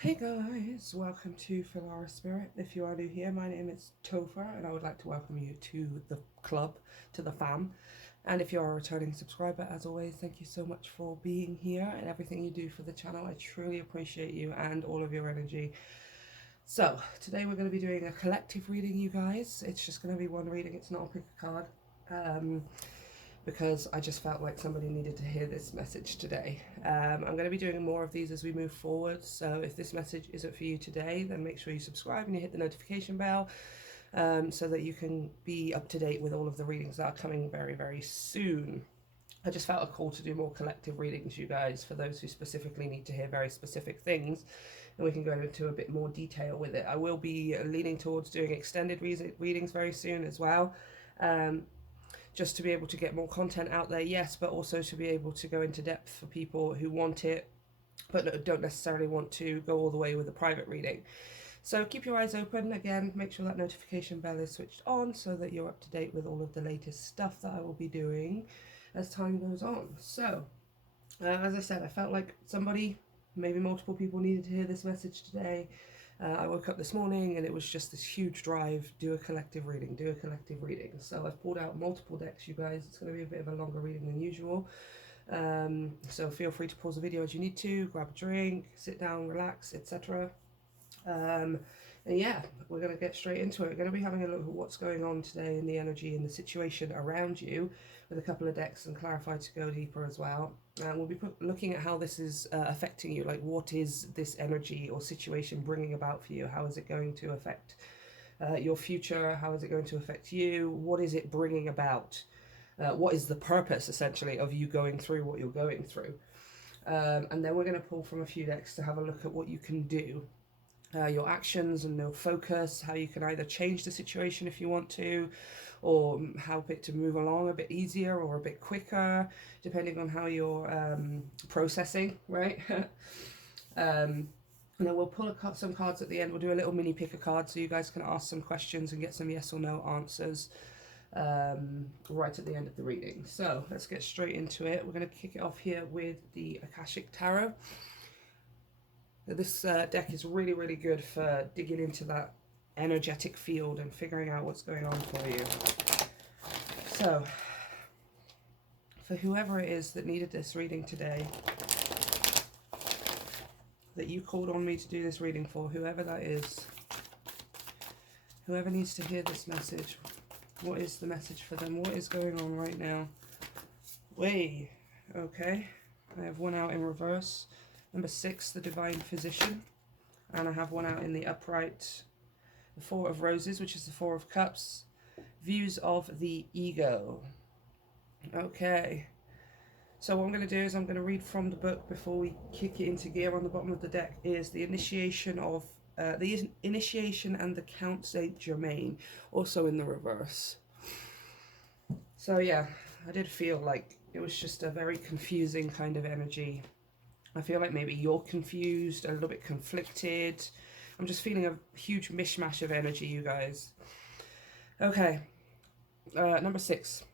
Hey guys, welcome to Filara Spirit. If you are new here, my name is Topher and I would like to welcome you to the club, to the fam. And if you're a returning subscriber, as always, thank you so much for being here and everything you do for the channel. I truly appreciate you and all of your energy. So, today we're going to be doing a collective reading, you guys. It's just going to be one reading, it's not a pick a card. Because I just felt like somebody needed to hear this message today. I'm going to be doing more of these as we move forward, so if this message isn't for you today, then make sure you subscribe and you hit the notification bell so that you can be up to date with all of the readings that are coming very, very soon. I just felt a call to do more collective readings, you guys, for those who specifically need to hear very specific things, and we can go into a bit more detail with it. I will be leaning towards doing extended readings very soon as well. Just to be able to get more content out there, yes, but also to be able to go into depth for people who want it but don't necessarily want to go all the way with a private reading. So keep your eyes open. Again, make sure that notification bell is switched on so that you're up to date with all of the latest stuff that I will be doing as time goes on. So as I said, I felt like somebody, maybe multiple people, needed to hear this message today. I woke up this morning and it was just this huge drive, do a collective reading, do a collective reading. So I've pulled out multiple decks, you guys. It's going to be a bit of a longer reading than usual. So feel free to pause the video as you need to, grab a drink, sit down, relax, etc. And yeah, we're going to get straight into it. We're going to be having a look at what's going on today in the energy and the situation around you with a couple of decks and clarify to go deeper as well. And we'll be looking at how this is affecting you. Like, what is this energy or situation bringing about for you? How is it going to affect your future? How is it going to affect you? What is it bringing about? What is the purpose, essentially, of you going through what you're going through? And then we're going to pull from a few decks to have a look at what you can do. Your actions and your focus, how you can either change the situation if you want to, or help it to move along a bit easier or a bit quicker, depending on how you're processing, right? And then we'll pull some cards at the end. We'll do a little mini pick a card so you guys can ask some questions and get some yes or no answers right at the end of the reading. So let's get straight into it. We're going to kick it off here with the Akashic Tarot. This deck is really, really good for digging into that energetic field and figuring out what's going on for you. So, for whoever it is that needed this reading today, that you called on me to do this reading for, whoever that is, whoever needs to hear this message, what is the message for them? What is going on right now? Way, okay. I have one out in reverse. Number 6, the Divine Physician. And I have one out in the upright, the Four of Roses, which is the Four of Cups. Views of the Ego. Okay. So what I'm going to do is I'm going to read from the book before we kick it into gear. On the bottom of the deck is the Initiation of the Initiation and the Count Saint Germain, also in the reverse. So yeah, I did feel like it was just a very confusing kind of energy. I feel like maybe you're confused, a little bit conflicted. I'm just feeling a huge mishmash of energy, you guys. Okay, number 6,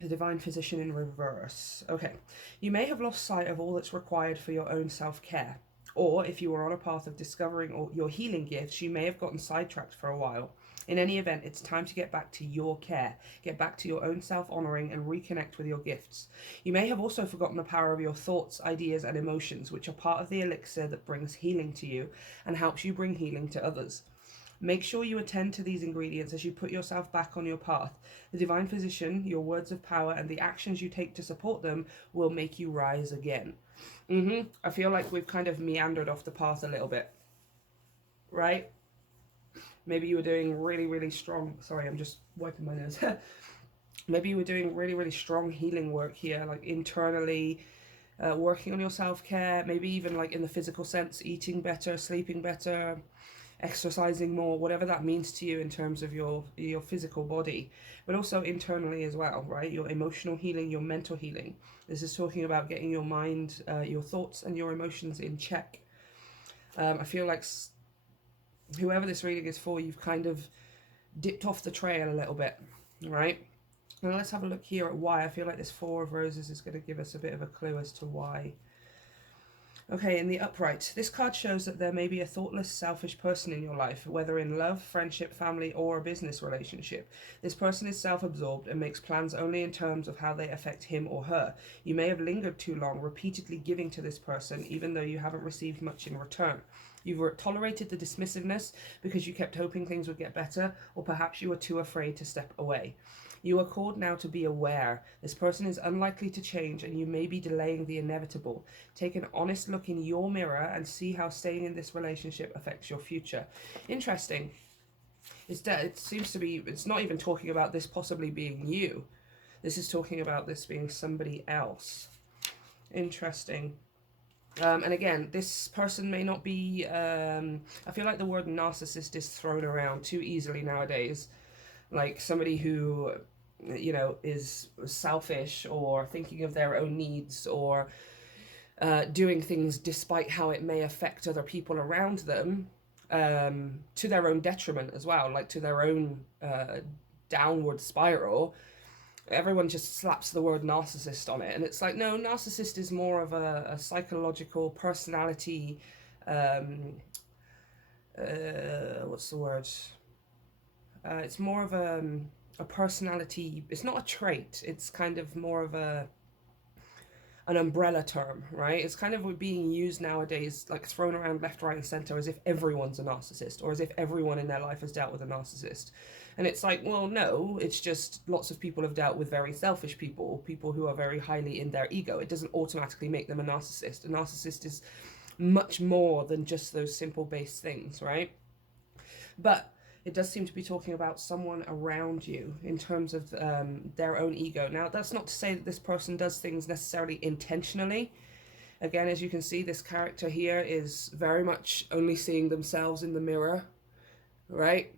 the Divine Physician in reverse. Okay, you may have lost sight of all that's required for your own self-care. Or if you were on a path of discovering your healing gifts, you may have gotten sidetracked for a while. In any event, it's time to get back to your care, get back to your own self-honoring and reconnect with your gifts. You may have also forgotten the power of your thoughts, ideas and emotions, which are part of the elixir that brings healing to you and helps you bring healing to others. Make sure you attend to these ingredients as you put yourself back on your path. The Divine Physician, your words of power and the actions you take to support them will make you rise again. I feel like we've kind of meandered off the path a little bit, right? Maybe you were doing really, really strong, sorry, I'm just wiping my nose. Maybe you were doing really, really strong healing work here, like internally, working on your self-care, maybe even like in the physical sense, eating better, sleeping better, exercising more, whatever that means to you in terms of your physical body, but also internally as well, right? Your emotional healing, your mental healing. This is talking about getting your mind, your thoughts and your emotions in check. I feel like whoever this reading is for, you've kind of dipped off the trail a little bit, right? Now let's have a look here at why. I feel like this Four of Roses is going to give us a bit of a clue as to why. Okay, in the upright, this card shows that there may be a thoughtless, selfish person in your life, whether in love, friendship, family, or a business relationship. This person is self-absorbed and makes plans only in terms of how they affect him or her. You may have lingered too long, repeatedly giving to this person, even though you haven't received much in return. You've tolerated the dismissiveness because you kept hoping things would get better, or perhaps you were too afraid to step away. You are called now to be aware. This person is unlikely to change and you may be delaying the inevitable. Take an honest look in your mirror and see how staying in this relationship affects your future. Interesting. It seems to be, it's not even talking about this possibly being you. This is talking about this being somebody else. Interesting. And again, this person may not be, I feel like the word narcissist is thrown around too easily nowadays. Like somebody who, you know, is selfish or thinking of their own needs or doing things despite how it may affect other people around them, to their own detriment as well, like to their own downward spiral. Everyone just slaps the word narcissist on it. And it's like, no, narcissist is more of a psychological personality, what's the word? It's more of a personality. It's not a trait. It's kind of more of an umbrella term, right? It's kind of being used nowadays, like thrown around left, right, and center as if everyone's a narcissist or as if everyone in their life has dealt with a narcissist. And it's like, well, no, it's just lots of people have dealt with very selfish people, people who are very highly in their ego. It doesn't automatically make them a narcissist. A narcissist is much more than just those simple base things, right? But it does seem to be talking about someone around you in terms of their own ego. Now, that's not to say that this person does things necessarily intentionally. Again, as you can see, this character here is very much only seeing themselves in the mirror, right?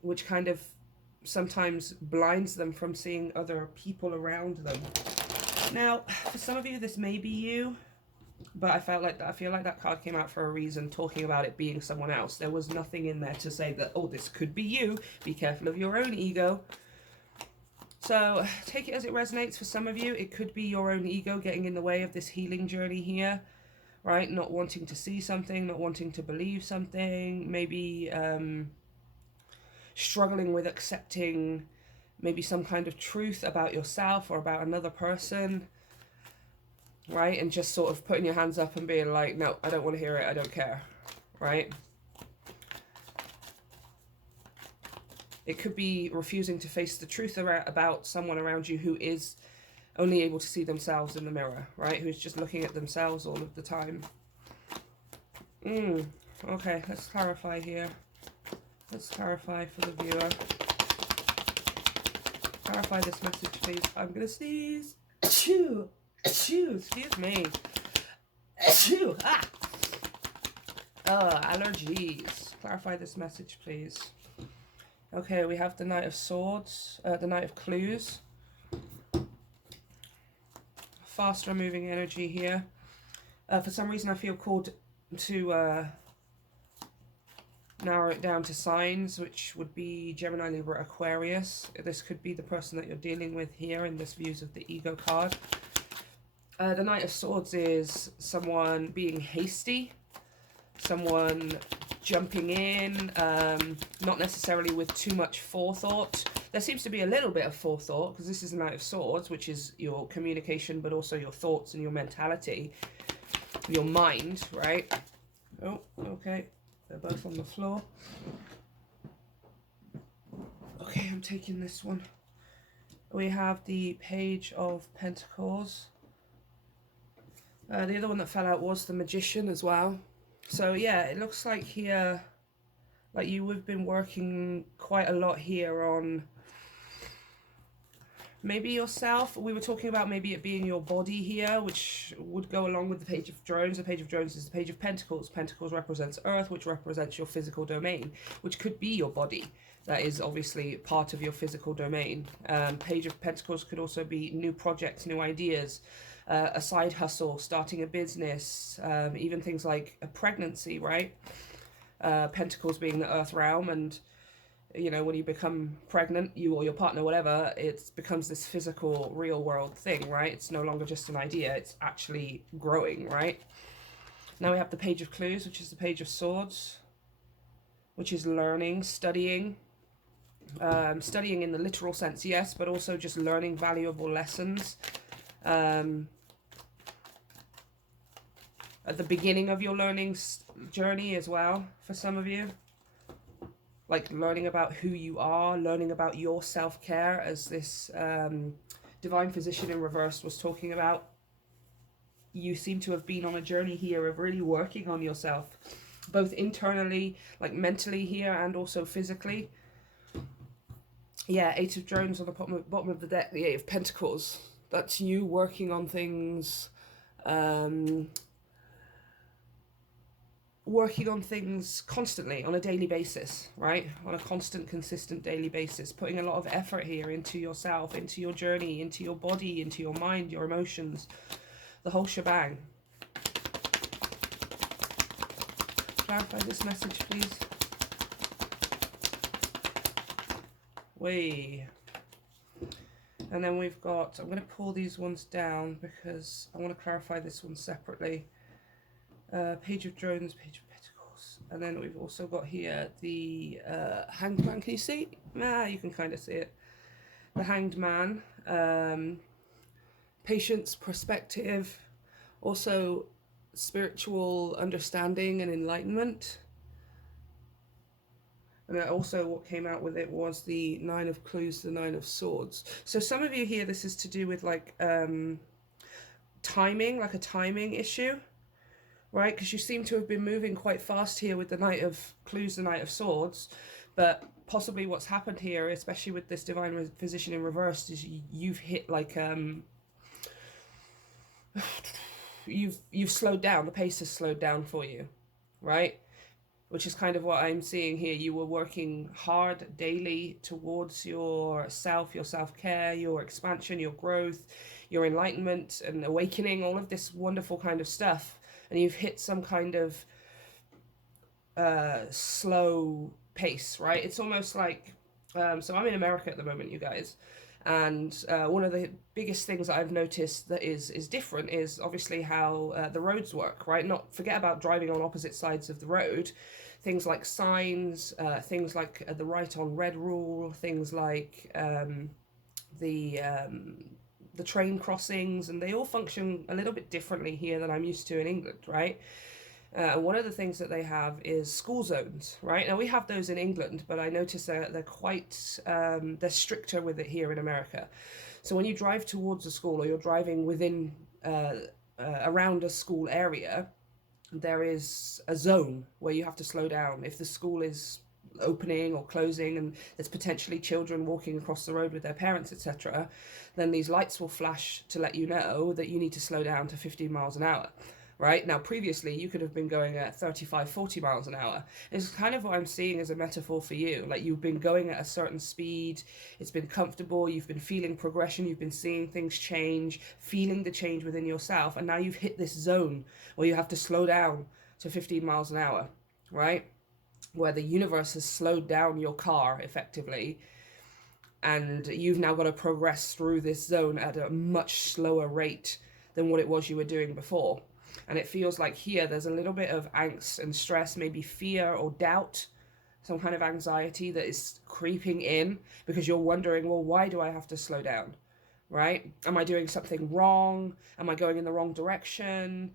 Which kind of sometimes blinds them from seeing other people around them. Now, for some of you, this may be you. But I feel like that card came out for a reason, talking about it being someone else. There was nothing in there to say that, oh, this could be you. Be careful of your own ego. So take it as it resonates. For some of you, it could be your own ego getting in the way of this healing journey here, right? Not wanting to see something, not wanting to believe something, maybe struggling with accepting maybe some kind of truth about yourself or about another person. Right, and just sort of putting your hands up and being like, no, I don't want to hear it, I don't care, right? It could be refusing to face the truth about someone around you who is only able to see themselves in the mirror, right? Who's just looking at themselves all of the time. Okay, let's clarify here. Let's clarify for the viewer. Clarify this message, please. I'm gonna sneeze. Achoo! Achoo, excuse me. Achoo, ah! Allergies. Clarify this message, please. Okay, we have the Knight of Swords, the Knight of Clues. Faster moving energy here. For some reason I feel called to narrow it down to signs, which would be Gemini, Libra, Aquarius. This could be the person that you're dealing with here in this Views of the Ego card. The Knight of Swords is someone being hasty, someone jumping in, not necessarily with too much forethought. There seems to be a little bit of forethought, because this is the Knight of Swords, which is your communication, but also your thoughts and your mentality, your mind, right? Oh, okay. They're both on the floor. Okay, I'm taking this one. We have the Page of Pentacles. The other one that fell out was the Magician as well. So yeah, it looks like here, like you have been working quite a lot here on maybe yourself. We were talking about maybe it being your body here, which would go along with the Page of Drones. The Page of Drones is the Page of Pentacles. Pentacles represents Earth, which represents your physical domain, which could be your body. That is obviously part of your physical domain. Page of Pentacles could also be new projects, new ideas, a side hustle, starting a business, even things like a pregnancy, right? Pentacles being the Earth realm, and you know, when you become pregnant, you or your partner, whatever, it becomes this physical, real world thing, right? It's no longer just an idea, it's actually growing, right? Now we have the Page of Clues, which is the Page of Swords, which is learning, studying. Studying in the literal sense, yes, but also just learning valuable lessons. At the beginning of your learning journey as well, for some of you. Like learning about who you are, learning about your self-care, as this Divine Physician in reverse was talking about. You seem to have been on a journey here of really working on yourself, both internally, like mentally here, and also physically. Yeah, Eight of Drones on the bottom of the deck, the Eight of Pentacles. That's you working on things, working on things constantly, on a daily basis, right? On a constant, consistent daily basis, putting a lot of effort here into yourself, into your journey, into your body, into your mind, your emotions, the whole shebang. Clarify this message, please. And then we've got, I'm going to pull these ones down because I want to clarify this one separately. Page of Drones, Page of Pentacles. And then we've also got here the Hanged Man. Can you see? Nah, you can kind of see it. The Hanged Man. Patience, perspective. Also spiritual understanding and enlightenment. And also what came out with it was the Nine of Clues, the Nine of Swords. So some of you here, this is to do with like timing, like a timing issue, right? Because you seem to have been moving quite fast here with the Knight of Clues, the Knight of Swords. But possibly what's happened here, especially with this Divine Physician in reverse, is you've hit like, you've slowed down. The pace has slowed down for you, right? Which is kind of what I'm seeing here. You were working hard daily towards yourself, your self-care, your expansion, your growth, your enlightenment and awakening, all of this wonderful kind of stuff. And you've hit some kind of slow pace, right? It's almost like, so I'm in America at the moment, you guys. And one of the biggest things that I've noticed that is different is obviously how the roads work, right? Not forget about driving on opposite sides of the road. Things like signs, things like the right on red rule, things like the train crossings, and they all function a little bit differently here than I'm used to in England, right? One of the things that they have is school zones, right? Now we have those in England, but I notice they're quite, they're stricter with it here in America. So when you drive towards a school or you're driving within, around a school area, there is a zone where you have to slow down. If the school is opening or closing and there's potentially children walking across the road with their parents, etc., then these lights will flash to let you know that you need to slow down to 15 miles an hour. Right? Now, previously, you could have been going at 35, 40 miles an hour. It's kind of what I'm seeing as a metaphor for you. Like, you've been going at a certain speed, it's been comfortable, you've been feeling progression, you've been seeing things change, feeling the change within yourself, and now you've hit this zone where you have to slow down to 15 miles an hour, right? Where the universe has slowed down your car, effectively, and you've now got to progress through this zone at a much slower rate than what it was you were doing before. And it feels like here there's a little bit of angst and stress, maybe fear or doubt, some kind of anxiety that is creeping in because you're wondering, well, why do I have to slow down, right? Am I doing something wrong? Am I going in the wrong direction?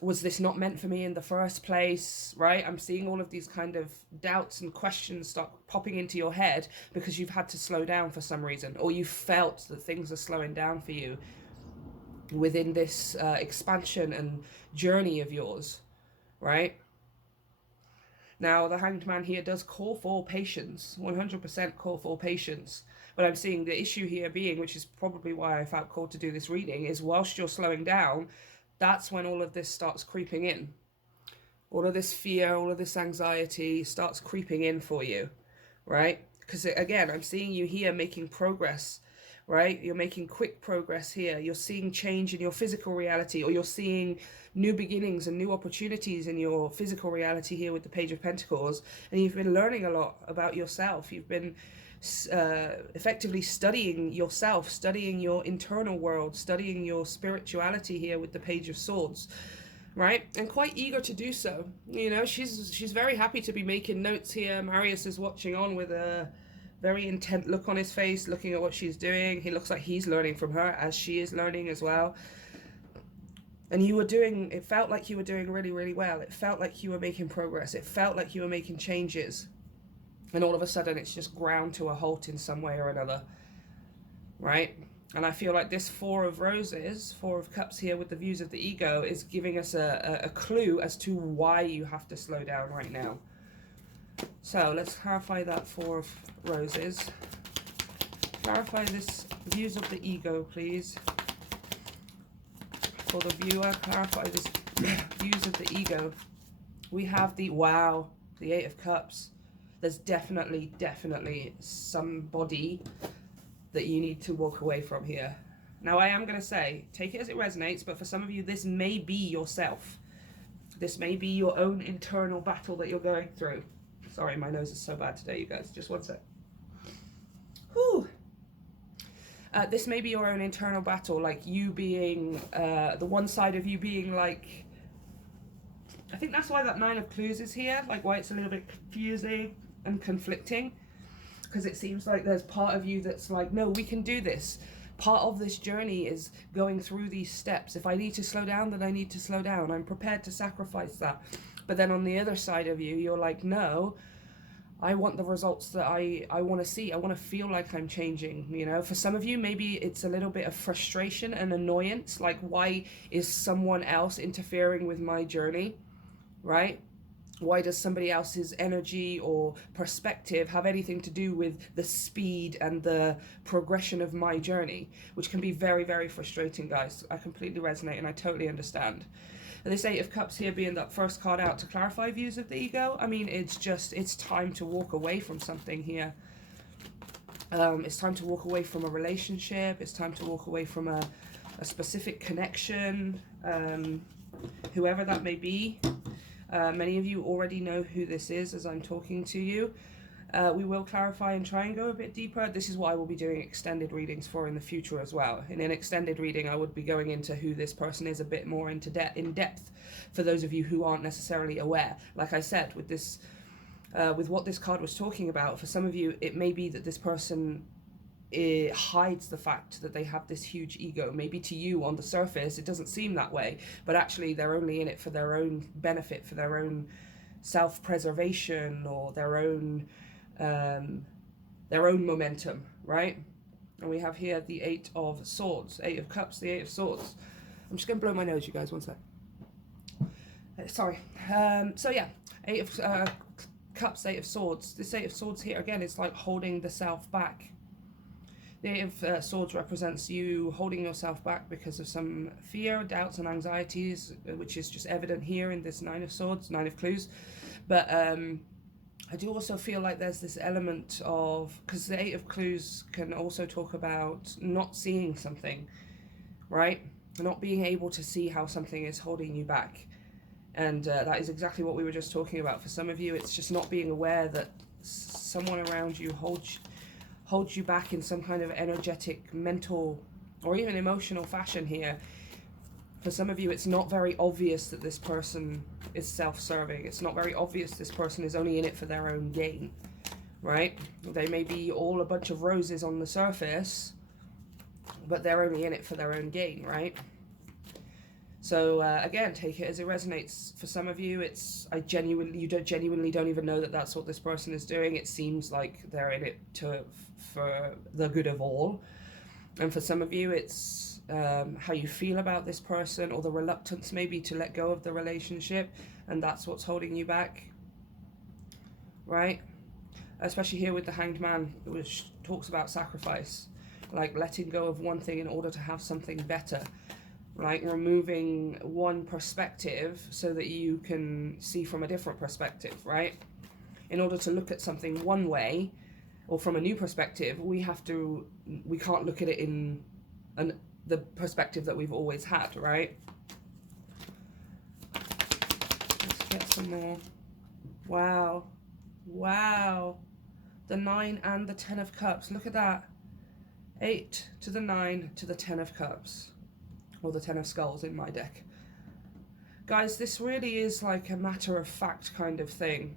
Was this not meant for me in the first place, right? I'm seeing all of these kind of doubts and questions start popping into your head because you've had to slow down for some reason, or you felt that things are slowing down for you within this expansion and journey of yours, right? Now, the Hanged Man here does call for patience, 100% call for patience. But I'm seeing the issue here being, which is probably why I felt called to do this reading, is whilst you're slowing down, that's when all of this starts creeping in. All of this fear, all of this anxiety starts creeping in for you, right? Because again, I'm seeing you here making progress right? You're making quick progress here. You're seeing change in your physical reality, or you're seeing new beginnings and new opportunities in your physical reality here with the Page of Pentacles. And you've been learning a lot about yourself. You've been effectively studying yourself, studying your internal world, studying your spirituality here with the Page of Swords, right? And quite eager to do so. You know, she's very happy to be making notes here. Marius is watching on with a very intent look on his face, looking at what she's doing. He looks like he's learning from her as she is learning as well. And it felt like you were doing really, really well. It felt like you were making progress. It felt like you were making changes. And all of a sudden it's just ground to a halt in some way or another, right? And I feel like this Four of Roses, Four of Cups here with the views of the ego, is giving us a clue as to why you have to slow down right now. So let's clarify that Four of Roses. Clarify this views of the ego, please. For the viewer, clarify this views of the ego. We have the, wow, the Eight of Cups. There's definitely somebody that you need to walk away from here. Now, I am going to say, take it as it resonates, but for some of you, this may be yourself. This may be your own internal battle that you're going through. Sorry, my nose is so bad today, you guys. Just one sec. Whew. This may be your own internal battle, like you being, the one side of you being like, I think that's why that Nine of Clues is here, like why it's a little bit confusing and conflicting, because it seems like there's part of you that's like, no, we can do this. Part of this journey is going through these steps. If I need to slow down, then I need to slow down. I'm prepared to sacrifice that. But then on the other side of you, you're like, no, I want the results that I want to see. I want to feel like I'm changing, you know. For some of you, maybe it's a little bit of frustration and annoyance. Like, why is someone else interfering with my journey, right? Why does somebody else's energy or perspective have anything to do with the speed and the progression of my journey? Which can be very, very frustrating, guys. I completely resonate and I totally understand. And this Eight of Cups here being that first card out to clarify views of the ego, I mean, it's time to walk away from something here. It's time to walk away from a relationship. It's time to walk away from a specific connection, whoever that may be. Many of you already know who this is as I'm talking to you. We will clarify and try and go a bit deeper. This is what I will be doing extended readings for in the future as well. In an extended reading, I would be going into who this person is a bit more in depth for those of you who aren't necessarily aware. Like I said, with this, with what this card was talking about, for some of you, it may be that this person hides the fact that they have this huge ego. Maybe to you on the surface it doesn't seem that way, but actually they're only in it for their own benefit, for their own self-preservation, or their own momentum, right? And we have here the Eight of Swords, Eight of Cups, the Eight of Swords. I'm just gonna blow my nose, you guys, one sec. Sorry. So yeah, Eight of Cups, Eight of Swords. This Eight of Swords here, again, it's like holding the self back. The Eight of Swords represents you holding yourself back because of some fear, doubts and anxieties, which is just evident here in this Nine of Swords, Nine of Clues. But I do also feel like there's this element of, because the Eight of Clues can also talk about not seeing something, right? Not being able to see how something is holding you back. And that is exactly what we were just talking about. For some of you, it's just not being aware that someone around you holds you back in some kind of energetic, mental, or even emotional fashion here. For some of you, it's not very obvious that this person is self-serving. It's not very obvious this person is only in it for their own gain, right? They may be all a bunch of roses on the surface, but they're only in it for their own gain, right? So again, take it as it resonates. For some of you, it's you genuinely don't even know that that's what this person is doing. It seems like they're in it for the good of all. And for some of you, it's how you feel about this person, or the reluctance maybe to let go of the relationship, and that's what's holding you back, right? Especially here with the Hanged Man, which talks about sacrifice, like letting go of one thing in order to have something better. Like removing one perspective so that you can see from a different perspective, right? In order to look at something one way, or from a new perspective, we can't look at it in the perspective that we've always had, right? Let's get some more. Wow. Wow. The 9 and the 10 of Cups. Look at that. 8 to the 9 to the 10 of Cups. Or the 10 of Skulls in my deck. Guys, this really is like a matter of fact kind of thing.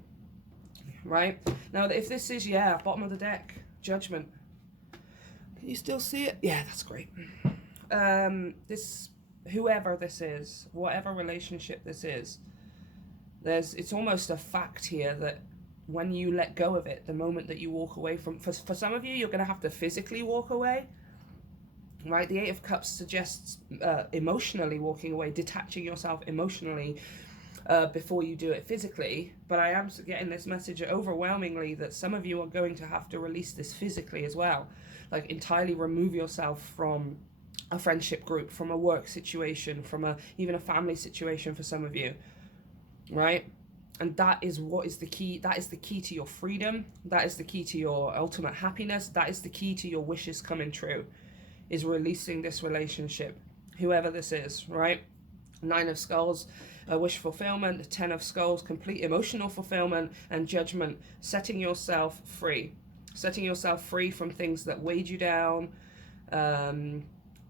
Right? Now, if this is, yeah, bottom of the deck, Judgment. Can you still see it? Yeah, that's great. Whoever this is, whatever relationship this is, it's almost a fact here that when you let go of it, the moment that you walk away from, for some of you, you're going to have to physically walk away, right? The 8 of Cups suggests emotionally walking away, detaching yourself emotionally before you do it physically. But I am getting this message overwhelmingly that some of you are going to have to release this physically as well. Like entirely remove yourself from a friendship group, from a work situation, from even a family situation for some of you, right? And that is what is the key. That is the key to your freedom. That is the key to your ultimate happiness. That is the key to your wishes coming true, is releasing this relationship, whoever this is, right? 9 of Skulls, wish fulfillment. 10 of Skulls, complete emotional fulfillment. And Judgment, setting yourself free. Setting yourself free from things that weighed you down.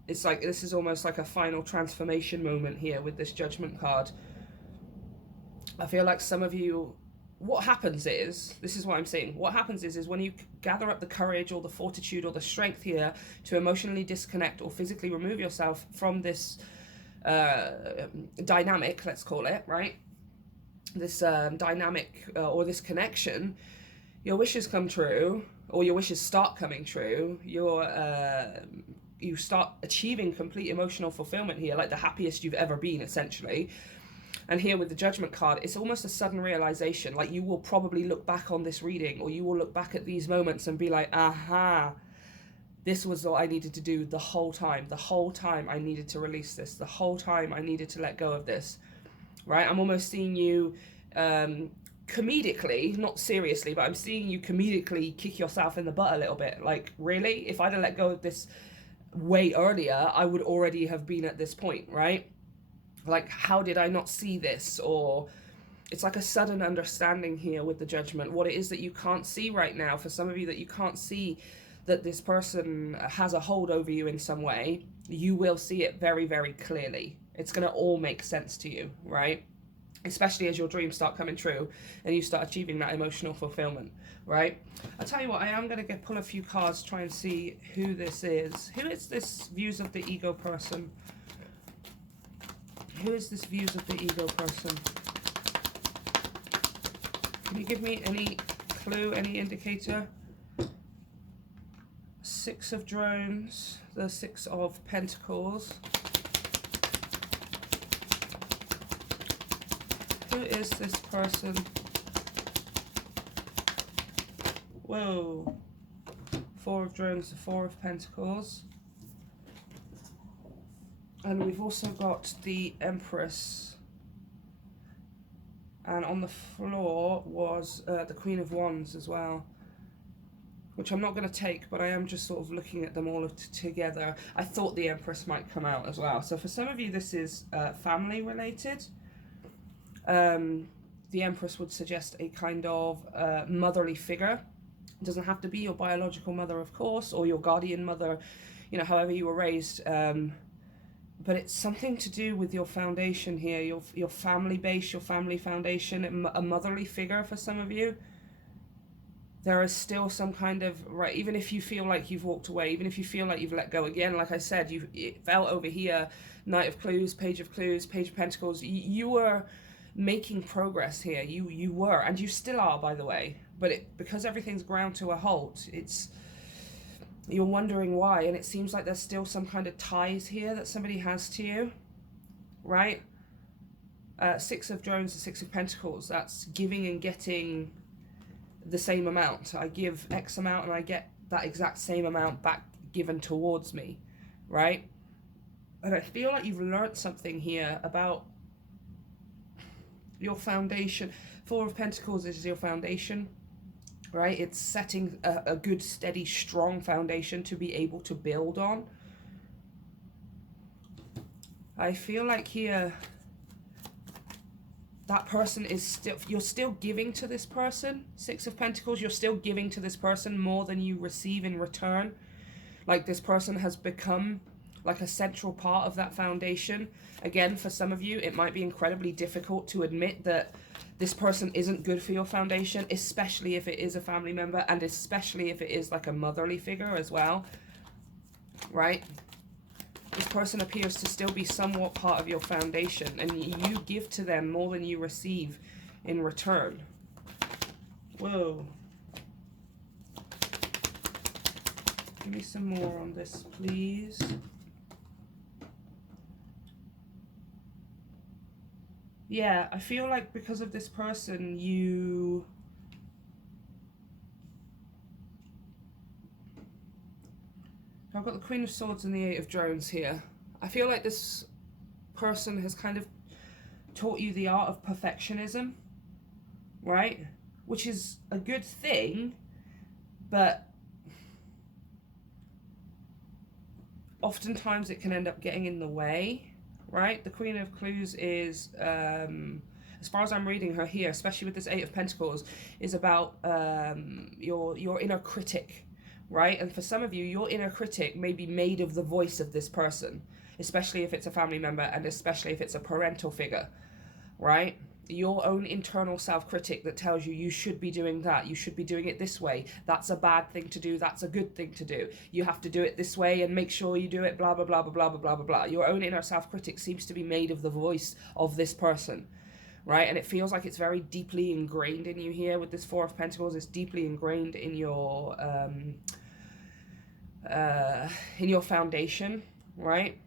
It's like, this is almost like a final transformation moment here with this Judgment card. I feel like some of you, what happens is, this is what I'm saying, what happens is when you gather up the courage or the fortitude or the strength here to emotionally disconnect or physically remove yourself from this dynamic, let's call it, right? This dynamic or this connection, your wishes come true, or your wishes start coming true. You start achieving complete emotional fulfillment here, like the happiest you've ever been, essentially. And here with the Judgment card, it's almost a sudden realization. Like, you will probably look back on this reading, or you will look back at these moments and be like, aha, this was what I needed to do the whole time. The whole time I needed to release this. The whole time I needed to let go of this, right? I'm almost seeing you comedically, not seriously, but I'm seeing you comedically kick yourself in the butt a little bit. Like, really? If I'd have let go of this way earlier, I would already have been at this point, right? Like, how did I not see this? Or it's like a sudden understanding here with the Judgment, what it is that you can't see right now. For some of you, that you can't see that this person has a hold over you in some way, you will see it very, very clearly. It's going to all make sense to you, right? Especially as your dreams start coming true and you start achieving that emotional fulfillment, right? I'll tell you what, I am going to pull a few cards, try and see who this is. Who is this Views of the Ego person? Who is this Views of the Ego person? Can you give me any clue, any indicator? 6 of Drones, the 6 of Pentacles. Who is this person? Whoa. 4 of Drones, the 4 of Pentacles. And we've also got the Empress. And on the floor was the Queen of Wands as well, which I'm not going to take, but I am just sort of looking at them all together. I thought the Empress might come out as well. So for some of you, this is family related. The Empress would suggest a kind of motherly figure. It doesn't have to be your biological mother, of course, or your guardian mother, you know, however you were raised. But it's something to do with your foundation here, your family base, your family foundation, a motherly figure for some of you. There is still some kind of, right, even if you feel like you've walked away, even if you feel like you've let go, again, like I said, it felt over here, Knight of Clues, Page of Clues, Page of Pentacles, you were making progress here, you were, and you still are, by the way, but because everything's ground to a halt, you're wondering why, and it seems like there's still some kind of ties here that somebody has to you, right? 6 of Drones, the 6 of Pentacles, that's giving and getting the same amount. I give X amount and I get that exact same amount back given towards me, right? And I feel like you've learned something here about your foundation. 4 of Pentacles is your foundation. right? It's setting a good, steady, strong foundation to be able to build on. I feel like here, that person is still, you're still giving to this person. Six of Pentacles, you're still giving to this person more than you receive in return. Like this person has become like a central part of that foundation. Again, for some of you, it might be incredibly difficult to admit that this person isn't good for your foundation, especially if it is a family member, and especially if it is like a motherly figure as well, right? This person appears to still be somewhat part of your foundation, and you give to them more than you receive in return. Whoa. Give me some more on this, please. Yeah, I feel like because of this person, I've got the Queen of Swords and the Eight of Drones here. I feel like this person has kind of taught you the art of perfectionism, right? Which is a good thing, but oftentimes it can end up getting in the way, right? The Queen of Clues is, as far as I'm reading her here, especially with this Eight of Pentacles, is about your inner critic, right? And for some of you, your inner critic may be made of the voice of this person, especially if it's a family member and especially if it's a parental figure, right? Your own internal self-critic that tells you you should be doing that, you should be doing it this way, that's a bad thing to do, that's a good thing to do, you have to do it this way and make sure you do it, blah blah blah blah blah blah blah blah. Your own inner self-critic seems to be made of the voice of this person, right? And it feels like it's very deeply ingrained in you here with this Four of Pentacles. It's deeply ingrained in your foundation, right?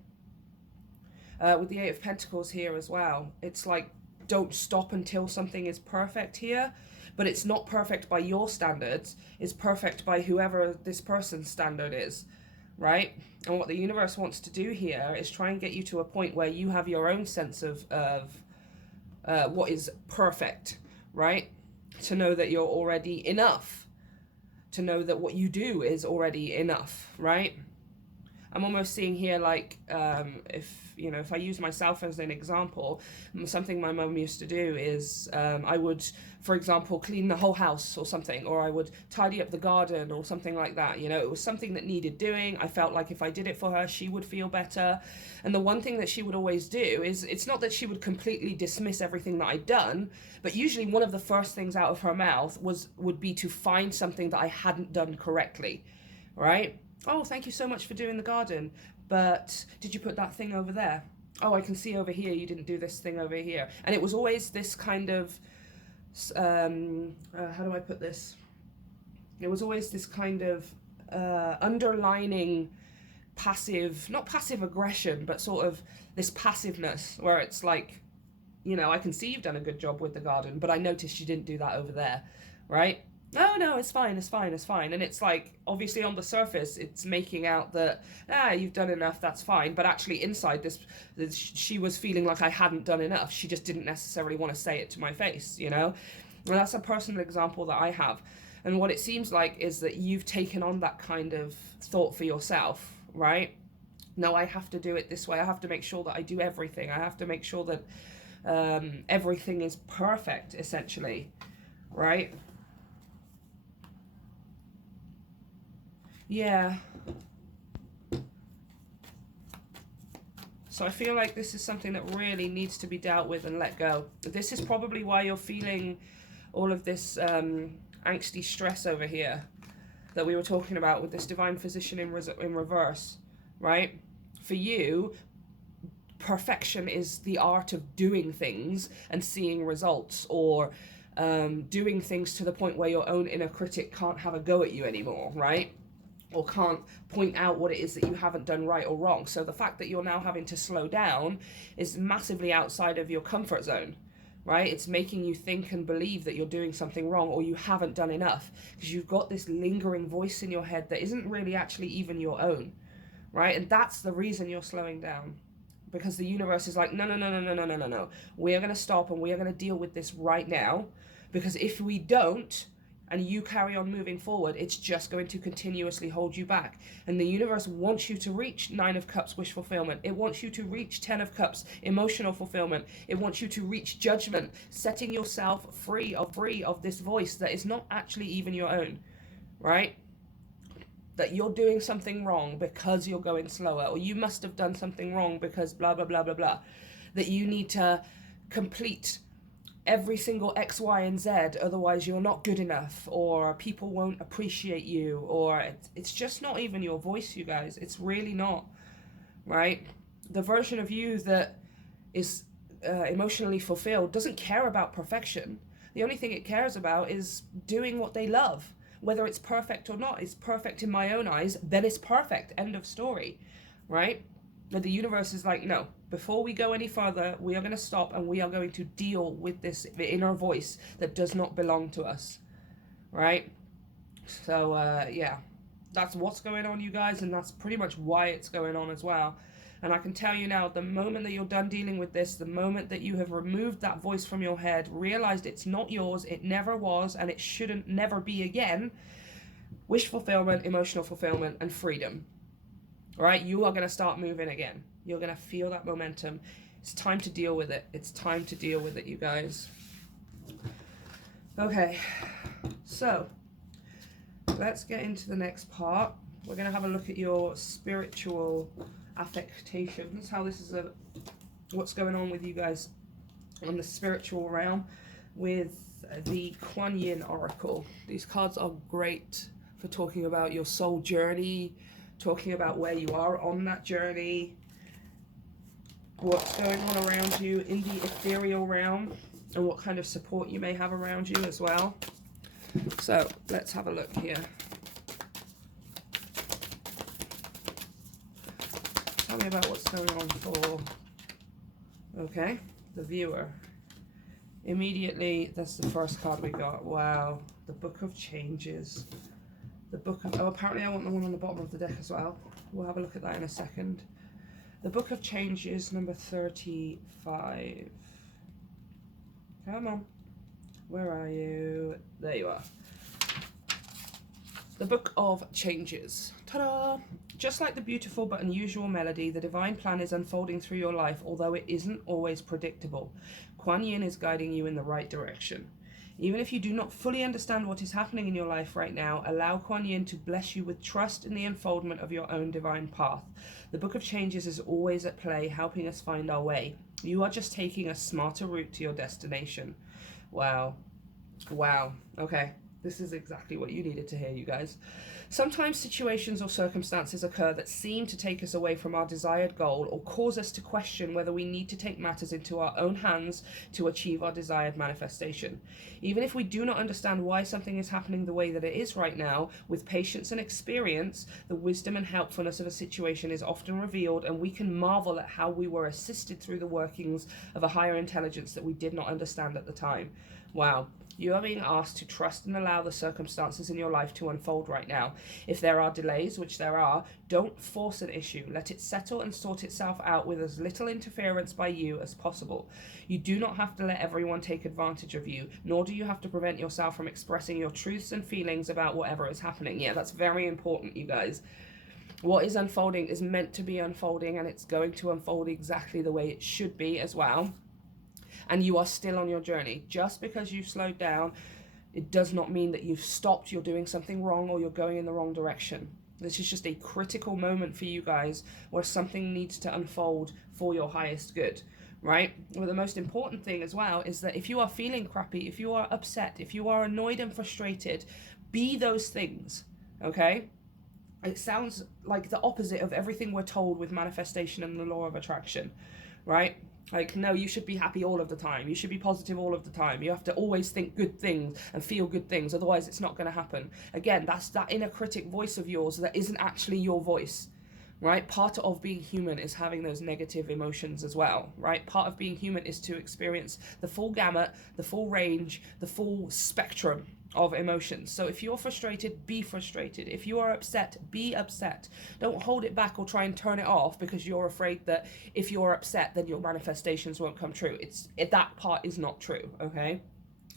With the Eight of Pentacles here as well, it's like, don't stop until something is perfect here, but it's not perfect by your standards, it's perfect by whoever this person's standard is, right? And what the universe wants to do here is try and get you to a point where you have your own sense of what is perfect, right? To know that you're already enough, to know that what you do is already enough, right? I'm almost seeing here, like, if I use myself as an example, something my mum used to do is I would, for example, clean the whole house or something, or I would tidy up the garden or something like that. You know, it was something that needed doing. I felt like if I did it for her, she would feel better. And the one thing that she would always do is, it's not that she would completely dismiss everything that I'd done, but usually one of the first things out of her mouth would be to find something that I hadn't done correctly, right? Oh, thank you so much for doing the garden, but did you put that thing over there? Oh, I can see over here you didn't do this thing over here. And it was always this kind of, how do I put this? It was always this kind of underlining passive, not passive aggression, but sort of this passiveness where it's like, you know, I can see you've done a good job with the garden, but I noticed you didn't do that over there, right? No, it's fine, it's fine, it's fine. And it's like, obviously on the surface, it's making out that, you've done enough, that's fine. But actually inside this, she was feeling like I hadn't done enough. She just didn't necessarily want to say it to my face, you know? And that's a personal example that I have. And what it seems like is that you've taken on that kind of thought for yourself, right? No, I have to do it this way. I have to make sure that I do everything. I have to make sure that everything is perfect, essentially, right? Yeah. So I feel like this is something that really needs to be dealt with and let go. This is probably why you're feeling all of this angsty stress over here that we were talking about with this Divine Physician in reverse, right? For you, perfection is the art of doing things and seeing results, or doing things to the point where your own inner critic can't have a go at you anymore, right? Or can't point out what it is that you haven't done right or wrong. So the fact that you're now having to slow down is massively outside of your comfort zone, right? It's making you think and believe that you're doing something wrong or you haven't done enough, because you've got this lingering voice in your head that isn't really actually even your own, right? And that's the reason you're slowing down, because the universe is like, no. We are going to stop and we are going to deal with this right now, because if we don't, and you carry on moving forward, it's just going to continuously hold you back. And the universe wants you to reach 9 of Cups, wish fulfillment. It wants you to reach 10 of Cups, emotional fulfillment. It wants you to reach judgment, setting yourself free of this voice that is not actually even your own, right? That you're doing something wrong because you're going slower, or you must have done something wrong because blah, blah, blah, blah, blah. That you need to complete every single X, Y, and Z, otherwise you're not good enough, or people won't appreciate you, or it's just not even your voice, you guys. It's really not, right? The version of you that is emotionally fulfilled doesn't care about perfection. The only thing it cares about is doing what they love. Whether it's perfect or not, it's perfect in my own eyes, then it's perfect, end of story, right? And the universe is like, no, before we go any further, we are going to stop and we are going to deal with this inner voice that does not belong to us, right? So, yeah, that's what's going on, you guys, and that's pretty much why it's going on as well. And I can tell you now, the moment that you're done dealing with this, the moment that you have removed that voice from your head, realized it's not yours, it never was, and it shouldn't never be again, wish fulfillment, emotional fulfillment, and freedom. All right, you are going to start moving again. You're going to feel that momentum. It's time to deal with it. It's time to deal with it, you guys. Okay, so let's get into the next part. We're going to have a look at your spiritual affectations, how this is what's going on with you guys on the spiritual realm with the Kuan Yin Oracle. These cards are great for talking about your soul journey, talking about where you are on that journey, what's going on around you in the ethereal realm, and what kind of support you may have around you as well. So let's have a look here. Tell me about what's going on for, okay, the viewer. Immediately, that's the first card we got. Wow, the Book of Changes. The Book of, oh, apparently I want the one on the bottom of the deck as well. We'll have a look at that in a second. The Book of Changes, number 35. Come on. Where are you? There you are. The Book of Changes. Ta-da! Just like the beautiful but unusual melody, the divine plan is unfolding through your life, although it isn't always predictable. Kuan Yin is guiding you in the right direction. Even if you do not fully understand what is happening in your life right now, allow Kuan Yin to bless you with trust in the unfoldment of your own divine path. The Book of Changes is always at play, helping us find our way. You are just taking a smarter route to your destination. Wow. Wow. Okay. This is exactly what you needed to hear, you guys. Sometimes situations or circumstances occur that seem to take us away from our desired goal or cause us to question whether we need to take matters into our own hands to achieve our desired manifestation. Even if we do not understand why something is happening the way that it is right now, with patience and experience, the wisdom and helpfulness of a situation is often revealed, and we can marvel at how we were assisted through the workings of a higher intelligence that we did not understand at the time. Wow. You are being asked to trust and allow the circumstances in your life to unfold right now. If there are delays, which there are, don't force an issue. Let it settle and sort itself out with as little interference by you as possible. You do not have to let everyone take advantage of you, nor do you have to prevent yourself from expressing your truths and feelings about whatever is happening. Yeah, that's very important, you guys. What is unfolding is meant to be unfolding, and it's going to unfold exactly the way it should be as well. And you are still on your journey. Just because you've slowed down, it does not mean that you've stopped, you're doing something wrong, or you're going in the wrong direction. This is just a critical moment for you guys where something needs to unfold for your highest good, right? Well, the most important thing as well is that if you are feeling crappy, if you are upset, if you are annoyed and frustrated, be those things, okay? It sounds like the opposite of everything we're told with manifestation and the law of attraction, right? Like, no, you should be happy all of the time. You should be positive all of the time. You have to always think good things and feel good things. Otherwise, it's not going to happen. Again, that's that inner critic voice of yours that isn't actually your voice, right? Part of being human is having those negative emotions as well, right? Part of being human is to experience the full gamut, the full range, the full spectrum of emotions. So if you're frustrated, be frustrated. If you are upset, be upset. Don't hold it back or try and turn it off because you're afraid that if you're upset, then your manifestations won't come true. That part is not true, okay?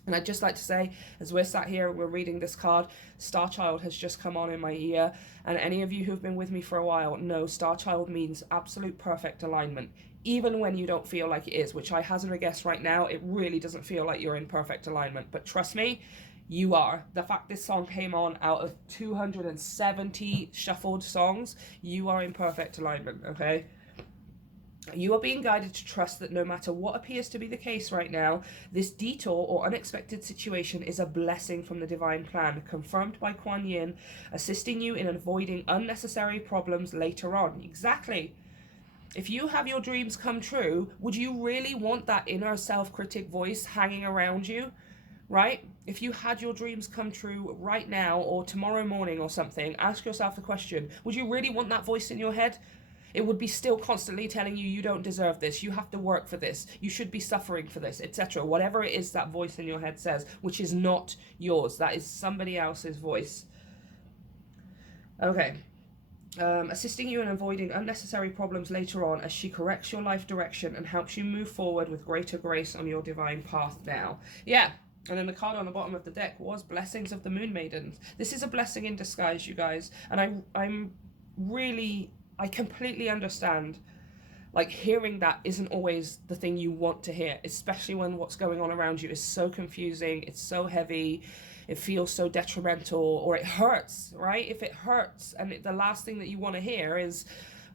And I'd just like to say, as we're sat here, we're reading this card, Star Child has just come on in my ear. And any of you who've been with me for a while know Star Child means absolute perfect alignment. Even when you don't feel like it is, which I hazard a guess right now, it really doesn't feel like you're in perfect alignment. But trust me, you are. The fact this song came on out of 270 shuffled songs, you are in perfect alignment, okay? You are being guided to trust that no matter what appears to be the case right now, this detour or unexpected situation is a blessing from the divine plan, confirmed by Kuan Yin, assisting you in avoiding unnecessary problems later on. Exactly. If you have your dreams come true, would you really want that inner self-critic voice hanging around you? Right? If you had your dreams come true right now or tomorrow morning or something, ask yourself the question, would you really want that voice in your head? It would be still constantly telling you, you don't deserve this, you have to work for this, you should be suffering for this, etc. Whatever it is that voice in your head says, which is not yours. That is somebody else's voice. Okay. Assisting you in avoiding unnecessary problems later on as she corrects your life direction and helps you move forward with greater grace on your divine path now. Yeah. And then the card on the bottom of the deck was Blessings of the Moon Maidens. This is a blessing in disguise, you guys. And I completely understand, like, hearing that isn't always the thing you want to hear, especially when what's going on around you is so confusing, it's so heavy, it feels so detrimental, or it hurts, right? If it hurts and the last thing that you want to hear is,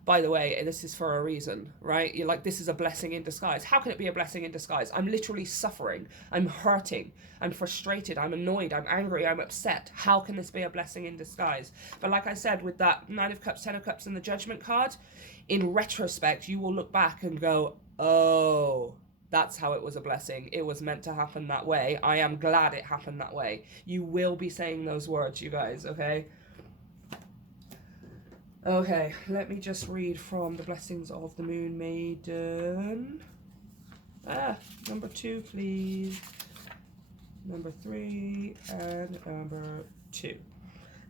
by the way, this is for a reason, right? You're like, this is a blessing in disguise. How can it be a blessing in disguise? I'm literally suffering. I'm hurting. I'm frustrated. I'm annoyed. I'm angry. I'm upset. How can this be a blessing in disguise? But like I said, with that Nine of Cups, Ten of Cups, and the Judgment card, in retrospect, you will look back and go, oh, that's how it was a blessing. It was meant to happen that way. I am glad it happened that way. You will be saying those words, you guys, okay? Okay, let me just read from the Blessings of the Moon Maiden. Number 2, please. Number 3 and number 2.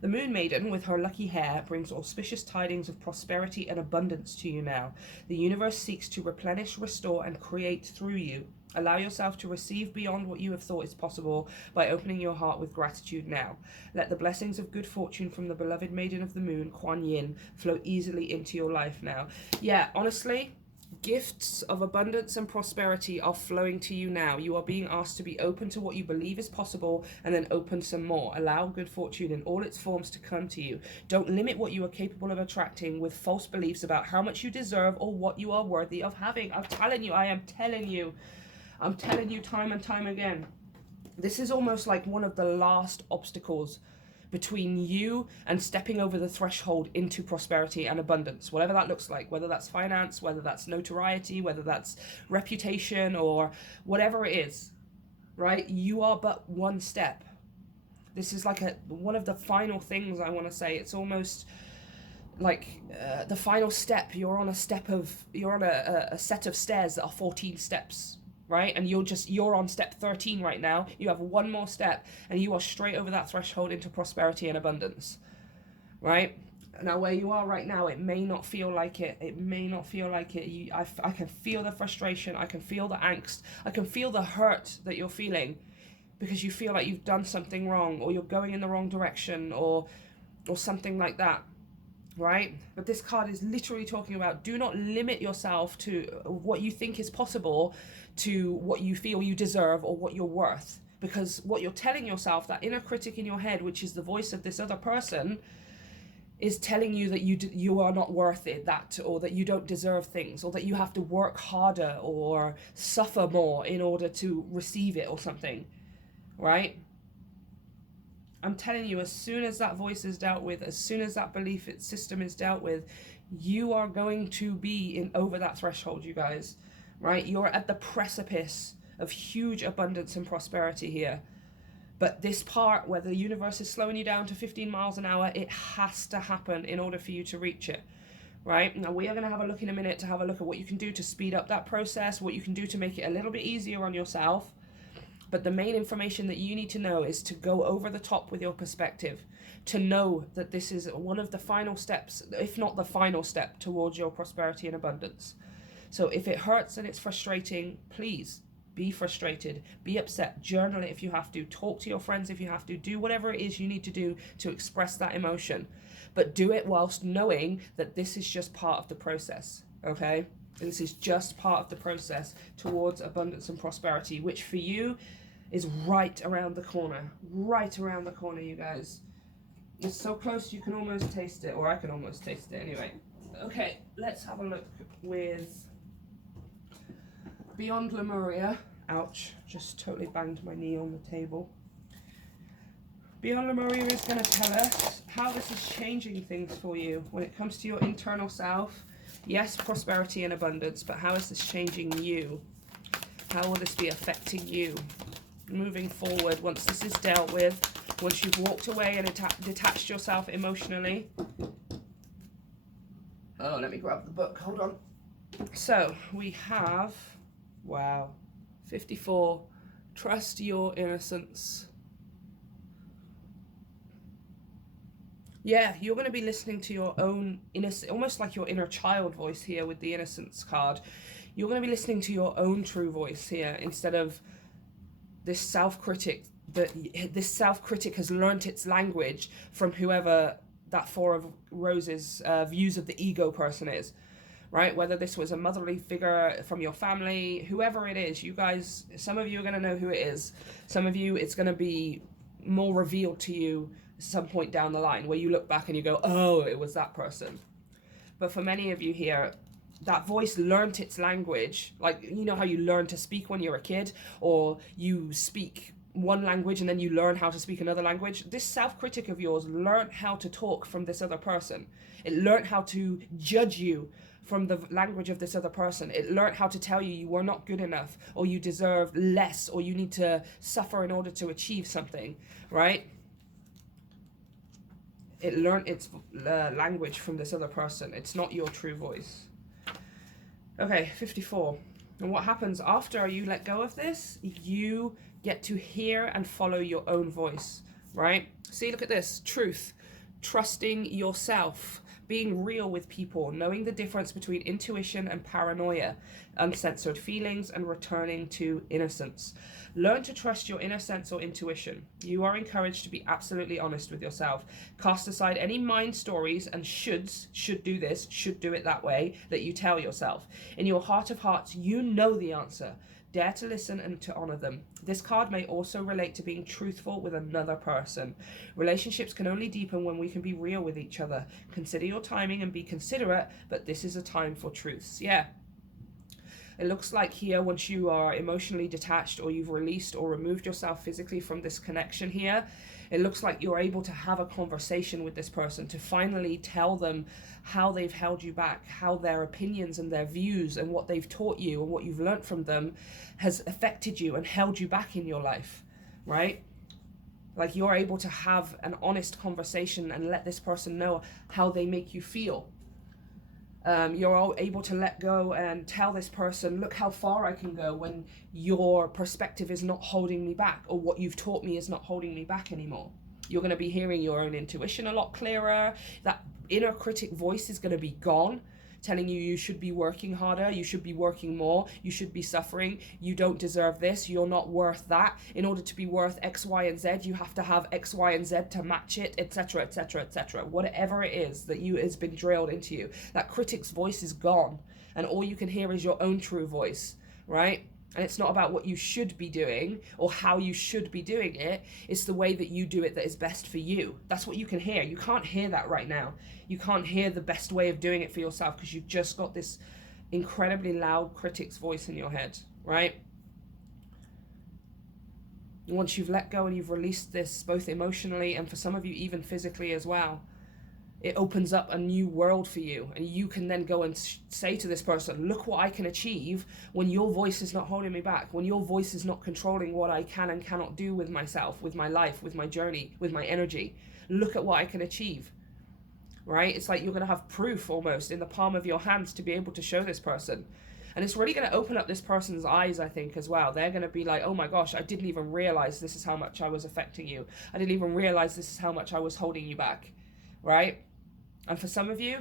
The Moon Maiden, with her lucky hair, brings auspicious tidings of prosperity and abundance to you now. The universe seeks to replenish, restore, and create through you. Allow yourself to receive beyond what you have thought is possible by opening your heart with gratitude now. Let the blessings of good fortune from the beloved Maiden of the Moon, Kuan Yin, flow easily into your life now. Yeah, honestly, gifts of abundance and prosperity are flowing to you now. You are being asked to be open to what you believe is possible and then open some more. Allow good fortune in all its forms to come to you. Don't limit what you are capable of attracting with false beliefs about how much you deserve or what you are worthy of having. I'm telling you, I am telling you. I'm telling you time and time again, this is almost like one of the last obstacles between you and stepping over the threshold into prosperity and abundance, whatever that looks like, whether that's finance, whether that's notoriety, whether that's reputation, or whatever it is, right? You are but one step. This is like one of the final things I want to say. It's almost like the final step. You're on a set of stairs that are 14 steps. Right? And you're on step 13 right now. You have one more step and you are straight over that threshold into prosperity and abundance. Right? Now where you are right now, it may not feel like it. It may not feel like it. I can feel the frustration. I can feel the angst. I can feel the hurt that you're feeling because you feel like you've done something wrong or you're going in the wrong direction or something like that. Right? But this card is literally talking about, do not limit yourself to what you think is possible to what you feel you deserve or what you're worth. Because what you're telling yourself, that inner critic in your head, which is the voice of this other person, is telling you that you are not worth it, or that you don't deserve things, or that you have to work harder or suffer more in order to receive it or something. Right? I'm telling you, as soon as that voice is dealt with, as soon as that belief system is dealt with, you are going to be over that threshold, you guys, right? You're at the precipice of huge abundance and prosperity here. But this part where the universe is slowing you down to 15 miles an hour, it has to happen in order for you to reach it, right? Now, we are going to have a look in a minute to have a look at what you can do to speed up that process, what you can do to make it a little bit easier on yourself. But the main information that you need to know is to go over the top with your perspective, to know that this is one of the final steps, if not the final step, towards your prosperity and abundance. So if it hurts and it's frustrating, please be frustrated, be upset, journal it if you have to, talk to your friends if you have to, do whatever it is you need to do to express that emotion. But do it whilst knowing that this is just part of the process, okay? This is just part of the process towards abundance and prosperity, which for you is right around the corner. Right around the corner, you guys. It's so close you can almost taste it, or I can almost taste it anyway. Okay, let's have a look with Beyond Lemuria. Ouch, just totally banged my knee on the table. Beyond Lemuria is going to tell us how this is changing things for you when it comes to your internal self. Yes, prosperity and abundance, but how is this changing you? How will this be affecting you moving forward once this is dealt with, once you've walked away and detached yourself emotionally? Oh, let me grab the book. Hold on. So we have, wow, 54. Trust your innocence. Yeah, you're going to be listening to your own innocent, almost like your inner child voice here with the Innocence card. You're going to be listening to your own true voice here instead of this self-critic. This self-critic has learnt its language from whoever that Four of Roses views of the ego person is, right? Whether this was a motherly figure from your family, whoever it is, you guys, some of you are going to know who it is. Some of you, it's going to be more revealed to you some point down the line where you look back and you go, oh, it was that person. But for many of you here, that voice learnt its language. Like, you know how you learn to speak when you're a kid, or you speak one language and then you learn how to speak another language? This self-critic of yours learnt how to talk from this other person. It learnt how to judge you from the language of this other person. It learnt how to tell you were not good enough, or you deserve less, or you need to suffer in order to achieve something, right? It learned its language from this other person. It's not your true voice. Okay, 54. And what happens after you let go of this? You get to hear and follow your own voice, right? See, look at this. Truth. Trusting yourself. Being real with people. Knowing the difference between intuition and paranoia. Uncensored feelings and returning to innocence. Learn to trust your inner sense or intuition. You are encouraged to be absolutely honest with yourself. Cast aside any mind stories and shoulds, should do this, should do it that way, that you tell yourself. In your heart of hearts, you know the answer. Dare to listen and to honor them. This card may also relate to being truthful with another person. Relationships can only deepen when we can be real with each other. Consider your timing and be considerate, but this is a time for truths. Yeah. It looks like here, once you are emotionally detached, or you've released or removed yourself physically from this connection here, it looks like you're able to have a conversation with this person, to finally tell them how they've held you back, how their opinions and their views and what they've taught you and what you've learned from them has affected you and held you back in your life, right? Like, you're able to have an honest conversation and let this person know how they make you feel. You're all able to let go and tell this person, look how far I can go when your perspective is not holding me back, or what you've taught me is not holding me back anymore. You're going to be hearing your own intuition a lot clearer. That inner critic voice is going to be gone, telling you you should be working harder, you should be working more, you should be suffering, you don't deserve this, you're not worth that. In order to be worth X, Y, and Z, you have to have X, Y, and Z to match it, etc., etc., etc. Whatever it is that has been drilled into you, that critic's voice is gone, and all you can hear is your own true voice, right? And it's not about what you should be doing or how you should be doing it. It's the way that you do it that is best for you. That's what you can hear. You can't hear that right now. You can't hear the best way of doing it for yourself because you've just got this incredibly loud critic's voice in your head, right? Once you've let go and you've released this, both emotionally and for some of you even physically as well, it opens up a new world for you, and you can then go and say to this person, look what I can achieve when your voice is not holding me back, when your voice is not controlling what I can and cannot do with myself, with my life, with my journey, with my energy. Look at what I can achieve, right? It's like you're going to have proof almost in the palm of your hands to be able to show this person. And it's really going to open up this person's eyes, I think, as well. They're going to be like, oh my gosh, I didn't even realize this is how much I was affecting you. I didn't even realize this is how much I was holding you back, right? And for some of you,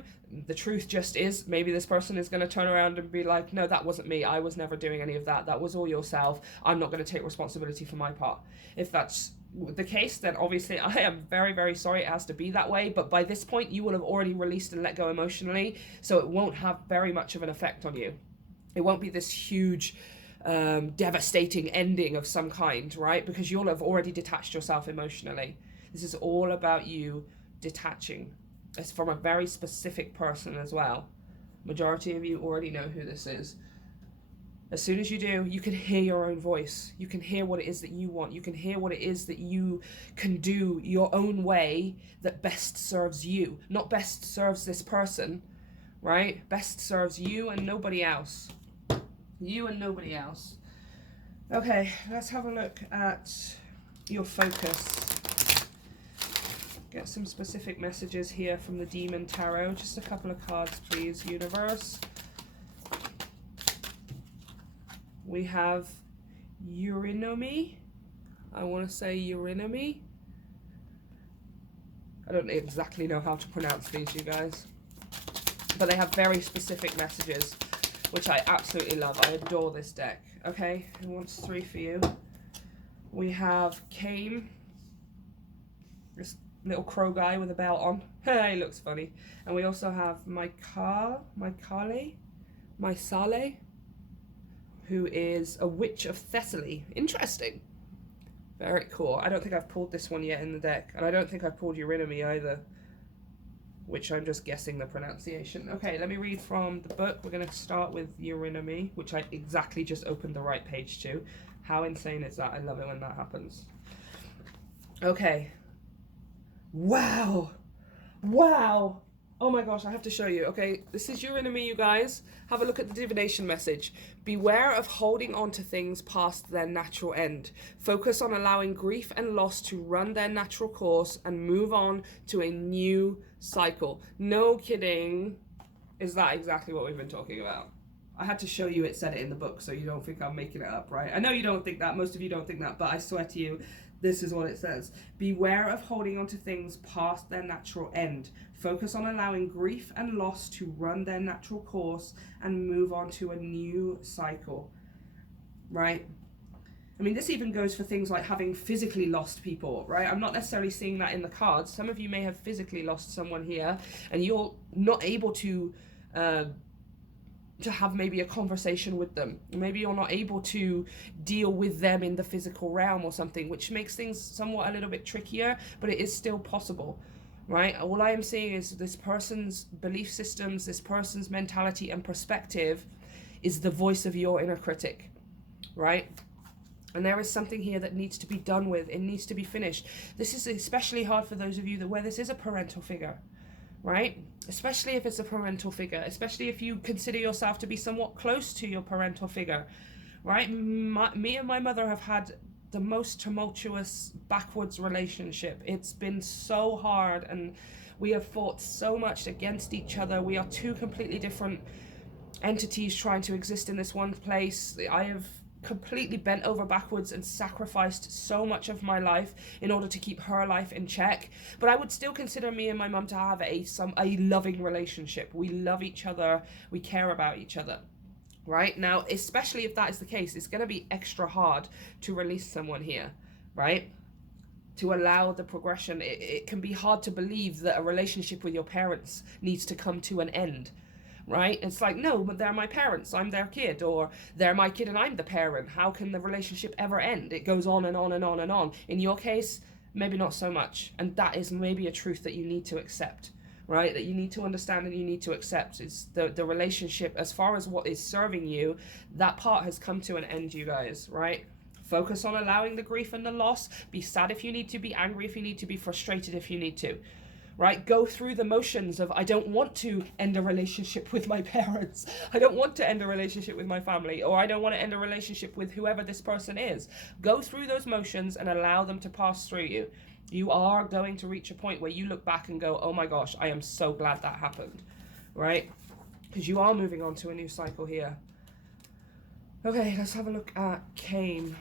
the truth just is, maybe this person is going to turn around and be like, no, that wasn't me. I was never doing any of that. That was all yourself. I'm not going to take responsibility for my part. If that's the case, then obviously I am very, very sorry it has to be that way. But by this point, you will have already released and let go emotionally. So it won't have very much of an effect on you. It won't be this huge, devastating ending of some kind, right? Because you'll have already detached yourself emotionally. This is all about you detaching. It's from a very specific person as well. Majority of you already know who this is. As soon as you do, you can hear your own voice. You can hear what it is that you want. You can hear what it is that you can do your own way that best serves you. Not best serves this person, right? Best serves you and nobody else. You and nobody else. Okay, let's have a look at your focus. Get some specific messages here from the Demon Tarot. Just a couple of cards, please, universe. We have Urinomy. I want to say Urinomy. I don't exactly know how to pronounce these, you guys. But they have very specific messages, which I absolutely love. I adore this deck. Okay, who wants 3 for you? We have Kame. This little crow guy with a belt on. He looks funny. And we also have Mysale, who is a witch of Thessaly. Interesting. Very cool. I don't think I've pulled this one yet in the deck. And I don't think I've pulled Urinomy either, which I'm just guessing the pronunciation. Okay, let me read from the book. We're going to start with Urinomy, which I exactly just opened the right page to. How insane is that? I love it when that happens. Okay. Wow. Wow. Oh my gosh, I have to show you. Okay, this is Urinomy, you guys. Have a look at the divination message. Beware of holding on to things past their natural end. Focus on allowing grief and loss to run their natural course and move on to a new cycle. No kidding. Is that exactly what we've been talking about? I had to show you it said it in the book so you don't think I'm making it up, right? I know you don't think that. Most of you don't think that, but I swear to you, this is what it says. Beware of holding on to things past their natural end. Focus on allowing grief and loss to run their natural course and move on to a new cycle, right? I mean, this even goes for things like having physically lost people, right? I'm not necessarily seeing that in the cards. Some of you may have physically lost someone here and you're not able to have maybe a conversation with them. Maybe you're not able to deal with them in the physical realm or something, which makes things somewhat a little bit trickier, but it is still possible, right? All I am seeing is this person's belief systems, this person's mentality and perspective is the voice of your inner critic, right? And there is something here that needs to be done with. It needs to be finished. This is especially hard for those of you where this is a parental figure, right? Especially if it's a parental figure, especially if you consider yourself to be somewhat close to your parental figure, right? Me and my mother have had the most tumultuous, backwards relationship. It's been so hard and we have fought so much against each other. We are two completely different entities trying to exist in this one place. I have completely bent over backwards and sacrificed so much of my life in order to keep her life in check, but I would still consider me and my mum to have a loving relationship. We love each other, we care about each other, right? Now, especially if that is the case, it's going to be extra hard to release someone here, right? To allow the progression. It can be hard to believe that a relationship with your parents needs to come to an end, right? It's like, no, but they're my parents, I'm their kid, or they're my kid and I'm the parent. How can the relationship ever end? It goes on and on and on and on. In your case, maybe not so much. And that is maybe a truth that you need to accept, right? That you need to understand and you need to accept. Is the relationship, as far as what is serving you, that part has come to an end, you guys, right? Focus on allowing the grief and the loss. Be sad if you need to, be angry if you need to, be frustrated if you need to. Right? Go through the motions of, I don't want to end a relationship with my parents. I don't want to end a relationship with my family, or I don't want to end a relationship with whoever this person is. Go through those motions and allow them to pass through you. You are going to reach a point where you look back and go, oh my gosh, I am so glad that happened, right? Because you are moving on to a new cycle here. Okay, let's have a look at Kame.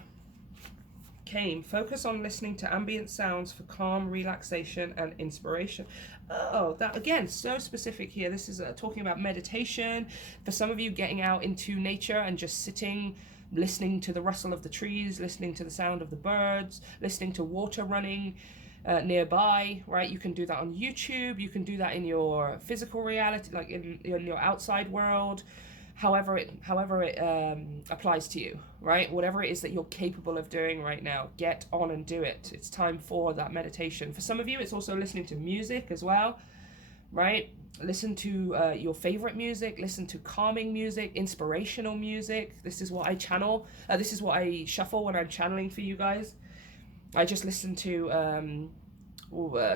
came. Focus on listening to ambient sounds for calm, relaxation, and inspiration. Oh, that again, so specific here. This is talking about meditation. For some of you, getting out into nature and just sitting, listening to the rustle of the trees, listening to the sound of the birds, listening to water running nearby, right? You can do that on YouTube. You can do that in your physical reality, like in your outside world. However it applies to you, right? Whatever it is that you're capable of doing right now, get on and do it. It's time for that meditation. For some of you, it's also listening to music as well, right? Listen to your favorite music, listen to calming music, inspirational music. This is what I channel. This is what I shuffle when I'm channeling for you guys. I just listen to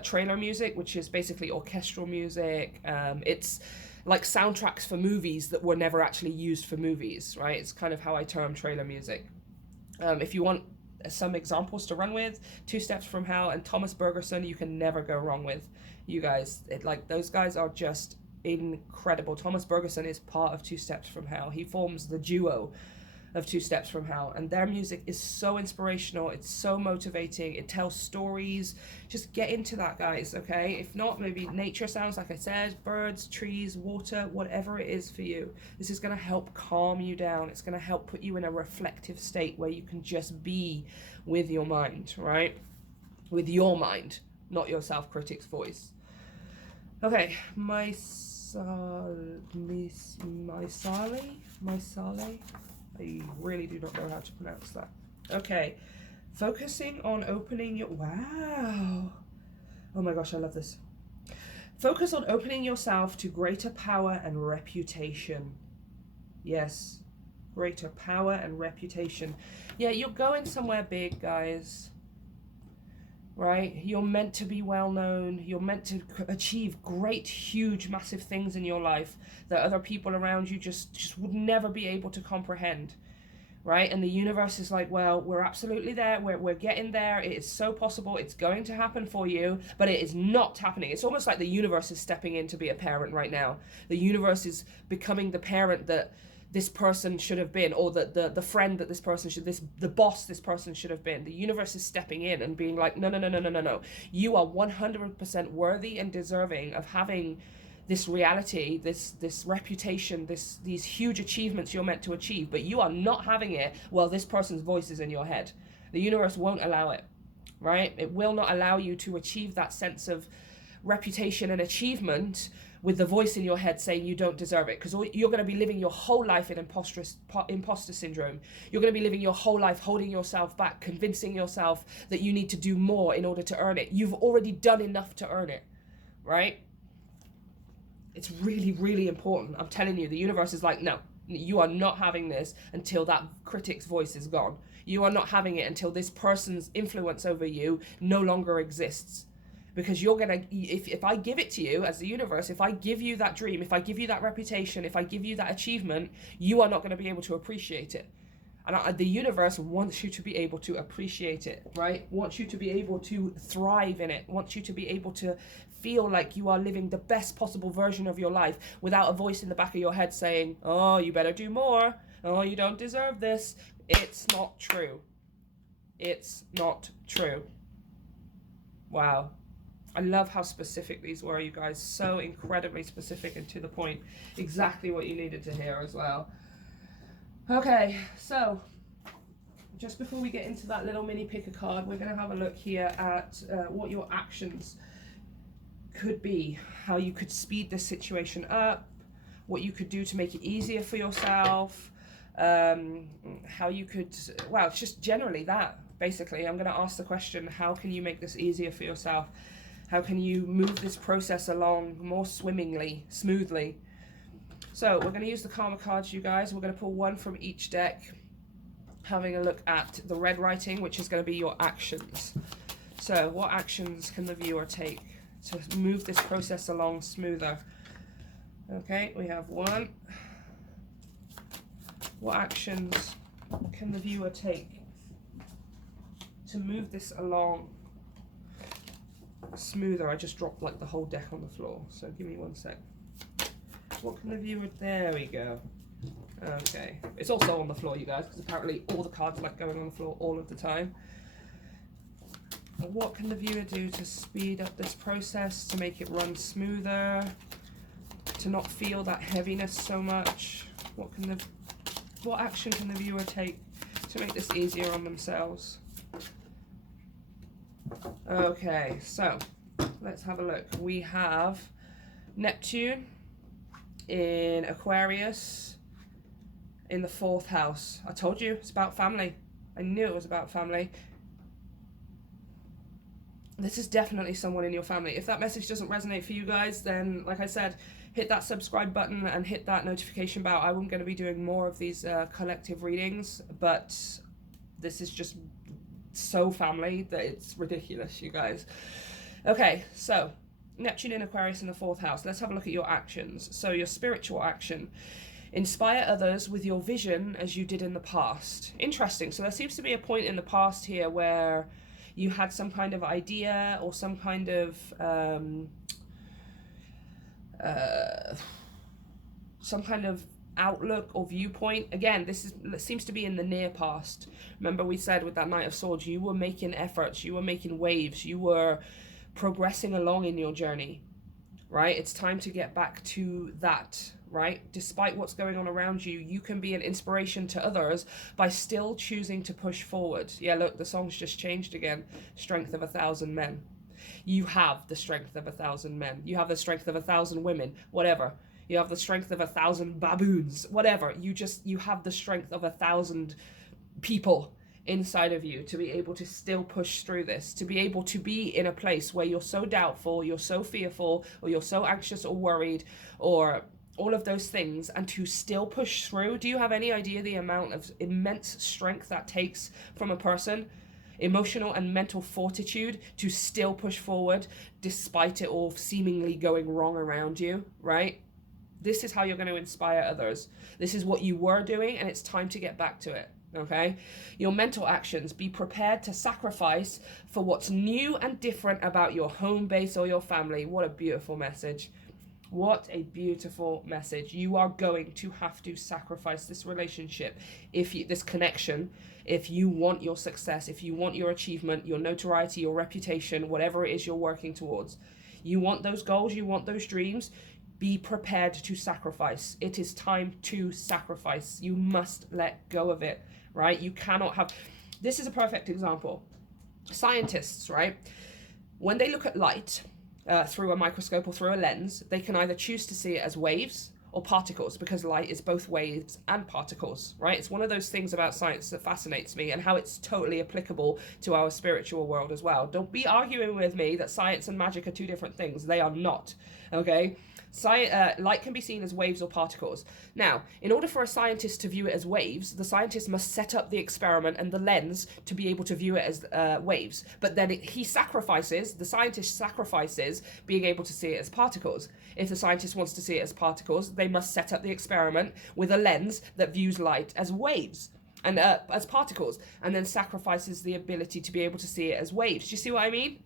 trailer music, which is basically orchestral music. It's like soundtracks for movies that were never actually used for movies, right? It's kind of how I term trailer music. If you want some examples to run with, Two Steps from Hell and Thomas Bergerson, you can never go wrong with. You guys, those guys are just incredible. Thomas Bergerson is part of Two Steps from Hell. He forms the duo of Two Steps from Hell, and their music is so inspirational. It's so motivating. It tells stories. Just get into that, guys, okay? If not, maybe nature sounds, like I said, birds, trees, water, whatever it is for you. This is going to help calm you down. It's going to help put you in a reflective state where you can just be with your mind, right? With your mind, not your self-critic's voice. Okay, my Sale. I really do not know how to pronounce that. Okay, focusing on opening your... Wow. Oh my gosh, I love this. Focus on opening yourself to greater power and reputation. Yes, greater power and reputation. Yeah, you're going somewhere big, guys. Right? You're meant to be well known. You're meant to achieve great, huge, massive things in your life that other people around you just would never be able to comprehend. Right? And the universe is like, well, we're absolutely there. We're getting there. It is so possible. It's going to happen for you, but it is not happening. It's almost like the universe is stepping in to be a parent right now. The universe is becoming the parent that this person should have been, or the friend that this person should, the boss this person should have been. The universe is stepping in and being like, no. You are 100% worthy and deserving of having this reality, this reputation, these huge achievements you're meant to achieve, but you are not having it while this person's voice is in your head. The universe won't allow it, right? It will not allow you to achieve that sense of reputation and achievement with the voice in your head saying you don't deserve it, because you're going to be living your whole life in imposter syndrome. You're going to be living your whole life holding yourself back, convincing yourself that you need to do more in order to earn it. You've already done enough to earn it, right? It's really, really important. I'm telling you, the universe is like, no, you are not having this until that critic's voice is gone. You are not having it until this person's influence over you no longer exists. Because you're going to, if I give it to you as the universe, if I give you that dream, if I give you that reputation, if I give you that achievement, you are not going to be able to appreciate it. And the universe wants you to be able to appreciate it, right? Wants you to be able to thrive in it. Wants you to be able to feel like you are living the best possible version of your life without a voice in the back of your head saying, oh, you better do more. Oh, you don't deserve this. It's not true. It's not true. Wow. I love how specific these were, you guys. So incredibly specific and to the point. Exactly what you needed to hear as well. Okay, so just before we get into that little mini pick a card, we're going to have a look here at what your actions could be. How you could speed this situation up. What you could do to make it easier for yourself. How you could... Well, it's just generally that, basically. I'm going to ask the question, how can you make this easier for yourself? How can you move this process along more smoothly? So we're going to use the karma cards, you guys. We're going to pull one from each deck, having a look at the red writing, which is going to be your actions. So what actions can the viewer take to move this process along smoother? Okay, we have one. What actions can the viewer take to move this along smoother? I just dropped like the whole deck on the floor, so give me one sec. What can the viewer... There we go. Okay. It's also on the floor, you guys, because apparently all the cards like going on the floor all of the time. What can the viewer do to speed up this process, to make it run smoother, to not feel that heaviness so much? What action can the viewer take to make this easier on themselves? Okay, so let's have a look. We have Neptune in Aquarius in the 4th house. I told you it's about family. I knew it was about family. This is definitely someone in your family. If that message doesn't resonate for you guys, then like I said, hit that subscribe button and hit that notification bell. I'm going to be doing more of these collective readings, but this is just so family that it's ridiculous, you guys. Okay, so Neptune in Aquarius in the 4th house. Let's have a look at your actions. So your spiritual action. Inspire others with your vision as you did in the past. Interesting. So there seems to be a point in the past here where you had some kind of idea or some kind of outlook or viewpoint. Again, this seems to be in the near past. Remember we said with that Knight of Swords, you were making efforts, you were making waves, you were progressing along in your journey, right? It's time to get back to that, right? Despite what's going on around you, you can be an inspiration to others by still choosing to push forward. Yeah, look, the song's just changed again. Strength of 1,000 men. You have the strength of 1,000 men. You have the strength of 1,000 women, whatever. You have the strength of 1,000 baboons, whatever. You have the strength of 1,000 people inside of you to be able to still push through this, to be able to be in a place where you're so doubtful, you're so fearful, or you're so anxious or worried, or all of those things, and to still push through. Do you have any idea the amount of immense strength that takes from a person? Emotional and mental fortitude to still push forward despite it all seemingly going wrong around you, right? This is how you're going to inspire others. This is what you were doing, and it's time to get back to it, okay? Your mental actions. Be prepared to sacrifice for what's new and different about your home base or your family. What a beautiful message. What a beautiful message. You are going to have to sacrifice this relationship, this connection, if you want your success, if you want your achievement, your notoriety, your reputation, whatever it is you're working towards. You want those goals, you want those dreams, be prepared to sacrifice. It is time to sacrifice. You must let go of it, right? You cannot have... This is a perfect example. Scientists, right? When they look at light through a microscope or through a lens, they can either choose to see it as waves or particles, because light is both waves and particles, right? It's one of those things about science that fascinates me, and how it's totally applicable to our spiritual world as well. Don't be arguing with me that science and magic are two different things. They are not, okay? Light can be seen as waves or particles. Now, in order for a scientist to view it as waves, the scientist must set up the experiment and the lens to be able to view it as waves. But then the scientist sacrifices being able to see it as particles. If the scientist wants to see it as particles, they must set up the experiment with a lens that views light as waves and as particles, and then sacrifices the ability to be able to see it as waves. Do you see what I mean?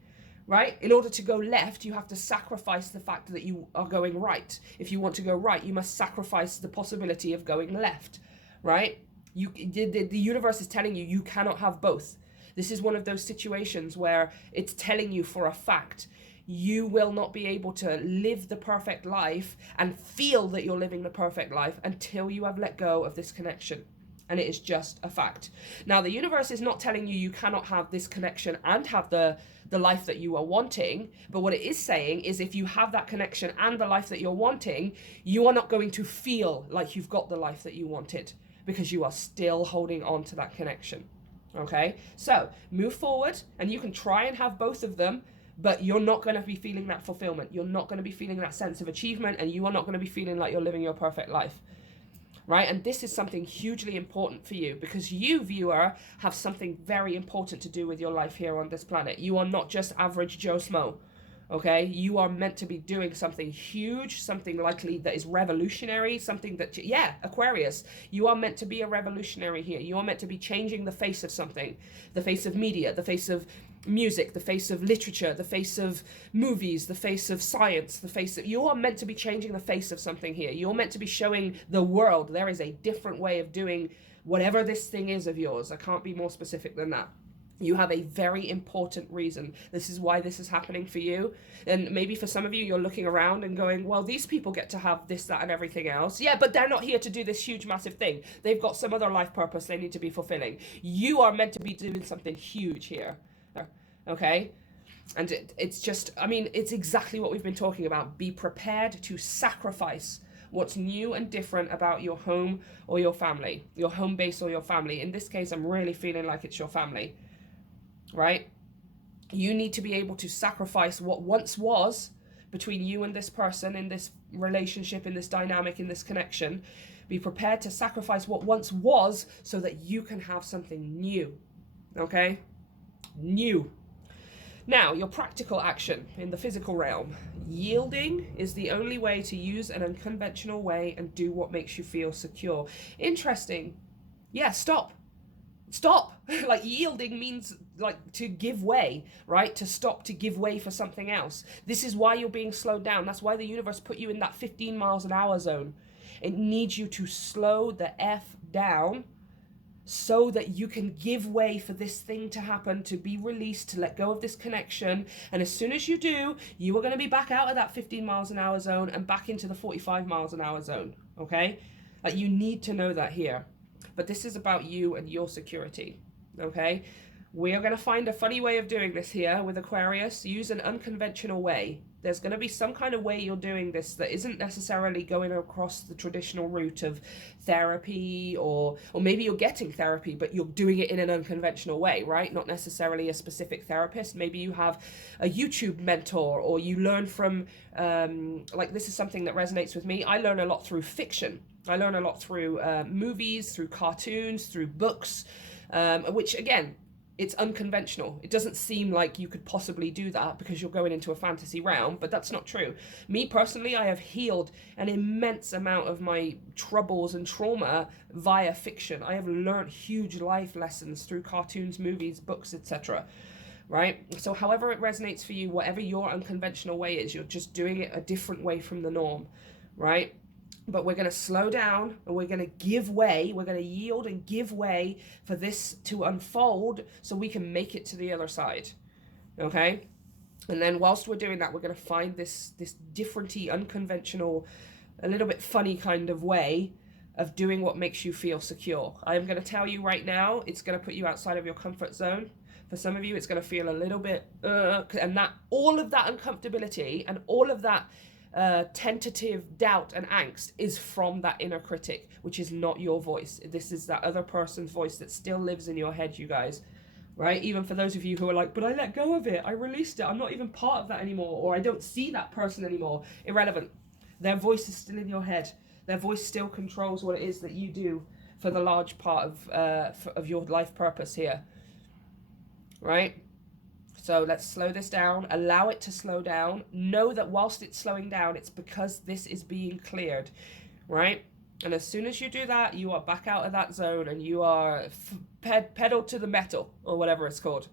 Right? In order to go left, you have to sacrifice the fact that you are going right. If you want to go right, you must sacrifice the possibility of going left, right? The universe is telling you you cannot have both. This is one of those situations where it's telling you for a fact you will not be able to live the perfect life and feel that you're living the perfect life until you have let go of this connection. And it is just a fact. Now, the universe is not telling you cannot have this connection and have the life that you are wanting. But what it is saying is, if you have that connection and the life that you're wanting, you are not going to feel like you've got the life that you wanted, because you are still holding on to that connection. Okay? So move forward, and you can try and have both of them, but you're not going to be feeling that fulfillment. You're not going to be feeling that sense of achievement, and you are not going to be feeling like you're living your perfect life. Right? And this is something hugely important for you, because you, viewer, have something very important to do with your life here on this planet. You are not just average Joe Smo, okay? You are meant to be doing something huge, something likely that is revolutionary, something that, yeah, Aquarius, you are meant to be a revolutionary here. You are meant to be changing the face of something, the face of media, the face of music, the face of literature, the face of movies, the face of science, you are meant to be changing the face of something here. You're meant to be showing the world there is a different way of doing whatever this thing is of yours. I can't be more specific than that. You have a very important reason. This is why this is happening for you. And maybe for some of you, you're looking around and going, well, these people get to have this, that, and everything else. Yeah, but they're not here to do this huge, massive thing. They've got some other life purpose they need to be fulfilling. You are meant to be doing something huge here. Okay? And it's just, I mean, it's exactly what we've been talking about. Be prepared to sacrifice what's new and different about your home or your family, your home base or your family. In this case, I'm really feeling like it's your family. Right? You need to be able to sacrifice what once was between you and this person in this relationship, in this dynamic, in this connection. Be prepared to sacrifice what once was so that you can have something new. Okay? New. Now, your practical action in the physical realm. Yielding is the only way to use an unconventional way and do what makes you feel secure. Interesting. Yeah, stop. Like, yielding means like to give way, right? To stop, to give way for something else. This is why you're being slowed down. That's why the universe put you in that 15 miles an hour zone. It needs you to slow the F down so that you can give way for this thing to happen, to be released, to let go of this connection. And as soon as you do, you are going to be back out of that 15 miles an hour zone and back into the 45 miles an hour zone, okay? Like, you need to know that here. But this is about you and your security, okay? We are going to find a funny way of doing this here with Aquarius. Use an unconventional way. There's going to be some kind of way you're doing this that isn't necessarily going across the traditional route of therapy, or maybe you're getting therapy, but you're doing it in an unconventional way, right? Not necessarily a specific therapist. Maybe you have a YouTube mentor, or you learn from, like, this is something that resonates with me. I learn a lot through fiction. I learn a lot through movies, through cartoons, through books, which, again, it's unconventional. It doesn't seem like you could possibly do that because you're going into a fantasy realm, but that's not true. Me personally, I have healed an immense amount of my troubles and trauma via fiction. I have learned huge life lessons through cartoons, movies, books, etc. Right? So however it resonates for you, whatever your unconventional way is, you're just doing it a different way from the norm, right? But we're going to slow down and we're going to give way. We're going to yield and give way for this to unfold so we can make it to the other side. Okay? And then whilst we're doing that, we're going to find this differenty, unconventional, a little bit funny kind of way of doing what makes you feel secure. I'm going to tell you right now, it's going to put you outside of your comfort zone. For some of you, it's going to feel a little bit, and that all of that uncomfortability and all of that tentative doubt and angst is from that inner critic, which is not your voice. This is that other person's voice that still lives in your head, you guys, right? Even for those of you who are like, but I let go of it, I released it, I'm not even part of that anymore, or I don't see that person anymore. Irrelevant. Their voice is still in your head. Their voice still controls what it is that you do for the large part of your life purpose here, right? So let's slow this down, allow it to slow down. Know that whilst it's slowing down, it's because this is being cleared, right? And as soon as you do that, you are back out of that zone and you are pedal to the metal, or whatever it's called,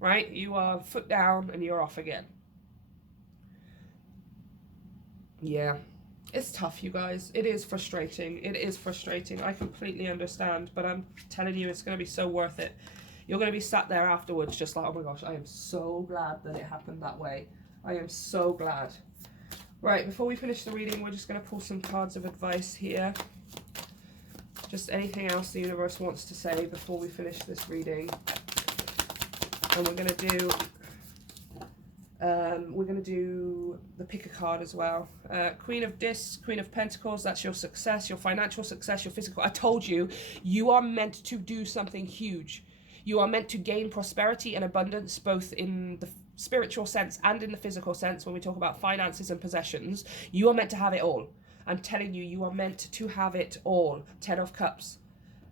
right? You are foot down and you're off again. Yeah, it's tough, you guys. It is frustrating. It is frustrating. I completely understand, but I'm telling you, it's going to be so worth it. You're going to be sat there afterwards just like, oh my gosh, I am so glad that it happened that way. I am so glad. Right, before we finish the reading, we're just going to pull some cards of advice here. Just anything else the universe wants to say before we finish this reading. And we're going to do the pick a card as well. Queen of Discs, Queen of Pentacles, that's your success, your financial success, your physical. I told you, you are meant to do something huge. You are meant to gain prosperity and abundance, both in the spiritual sense and in the physical sense. When we talk about finances and possessions, you are meant to have it all. I'm telling you, you are meant to have it all. 10 of Cups,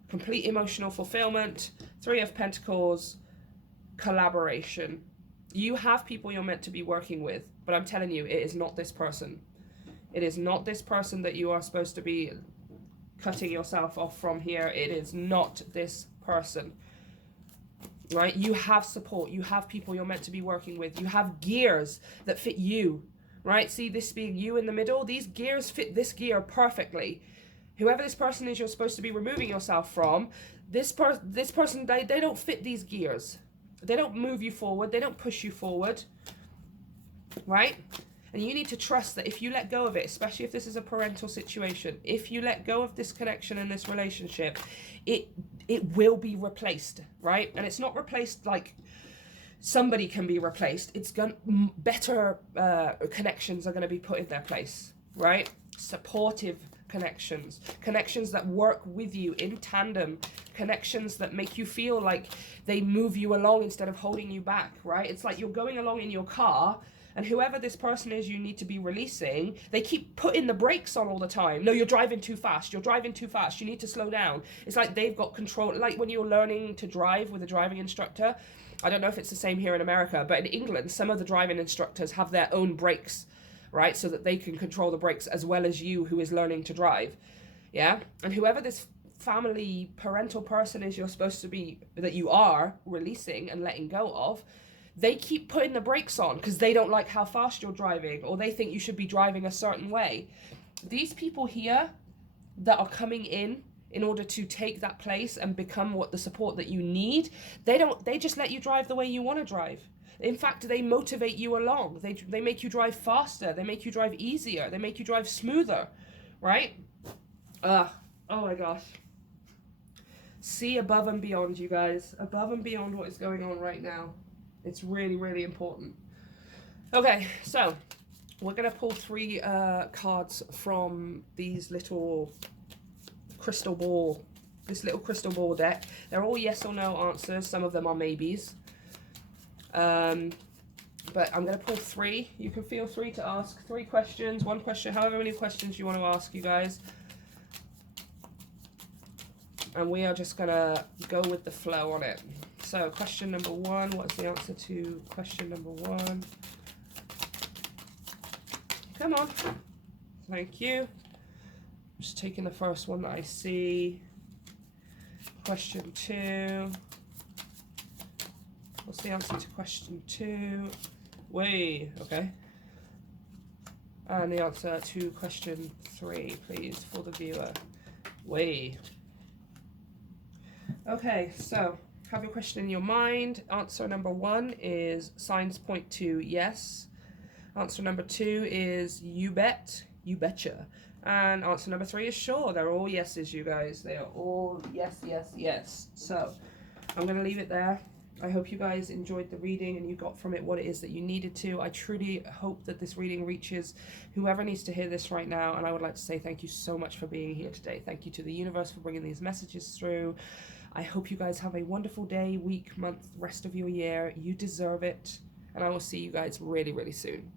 complete emotional fulfillment, 3 of Pentacles, collaboration. You have people you're meant to be working with, but I'm telling you, it is not this person. It is not this person that you are supposed to be cutting yourself off from here. It is not this person. Right? You have support. You have people you're meant to be working with. You have gears that fit you. Right? See, this being you in the middle, these gears fit this gear perfectly. Whoever this person is you're supposed to be removing yourself from, this person, they don't fit these gears. They don't move you forward. They don't push you forward, right? And you need to trust that if you let go of it, especially if this is a parental situation, if you let go of this connection and this relationship, it will be replaced, right? And it's not replaced like somebody can be replaced. It's better connections are going to be put in their place, right? Supportive connections, connections that work with you in tandem, connections that make you feel like they move you along instead of holding you back, right? It's like you're going along in your car, and whoever this person is you need to be releasing, they keep putting the brakes on all the time. No, you're driving too fast. You're driving too fast. You need to slow down. It's like they've got control. Like when you're learning to drive with a driving instructor. I don't know if it's the same here in America, but in England, some of the driving instructors have their own brakes, right? So that they can control the brakes as well as you who is learning to drive. Yeah? And whoever this family, parental person is you're supposed to be, that you are releasing and letting go of, they keep putting the brakes on because they don't like how fast you're driving, or they think you should be driving a certain way. These people here that are coming in order to take that place and become what the support that you need, they just let you drive the way you want to drive. In fact, they motivate you along. They make you drive faster. They make you drive easier. They make you drive smoother, right? Oh my gosh. See above and beyond, you guys. Above and beyond what is going on right now. It's really, really important. Okay, so we're going to pull 3 cards from these little crystal ball, this little crystal ball deck. They're all yes or no answers. Some of them are maybes. But I'm going to pull 3. You can feel free to ask 3 questions, 1 question, however many questions you want to ask, you guys. And we are just going to go with the flow on it. So question number 1, what's the answer to question number 1? Come on. Thank you. Just taking the first one that I see. Question 2. What's the answer to question 2? Way, okay. And the answer to question 3, please, for the viewer. Way. Okay, so have your question in your mind. Answer number 1 is signs point to yes. Answer number 2 is you bet, you betcha. And answer number 3 is sure. They're all yeses, you guys. They are all yes, yes, yes. So I'm going to leave it there. I hope you guys enjoyed the reading and you got from it what it is that you needed to. I truly hope that this reading reaches whoever needs to hear this right now. And I would like to say thank you so much for being here today. Thank you to the universe for bringing these messages through. I hope you guys have a wonderful day, week, month, rest of your year. You deserve it. And I will see you guys really, really soon.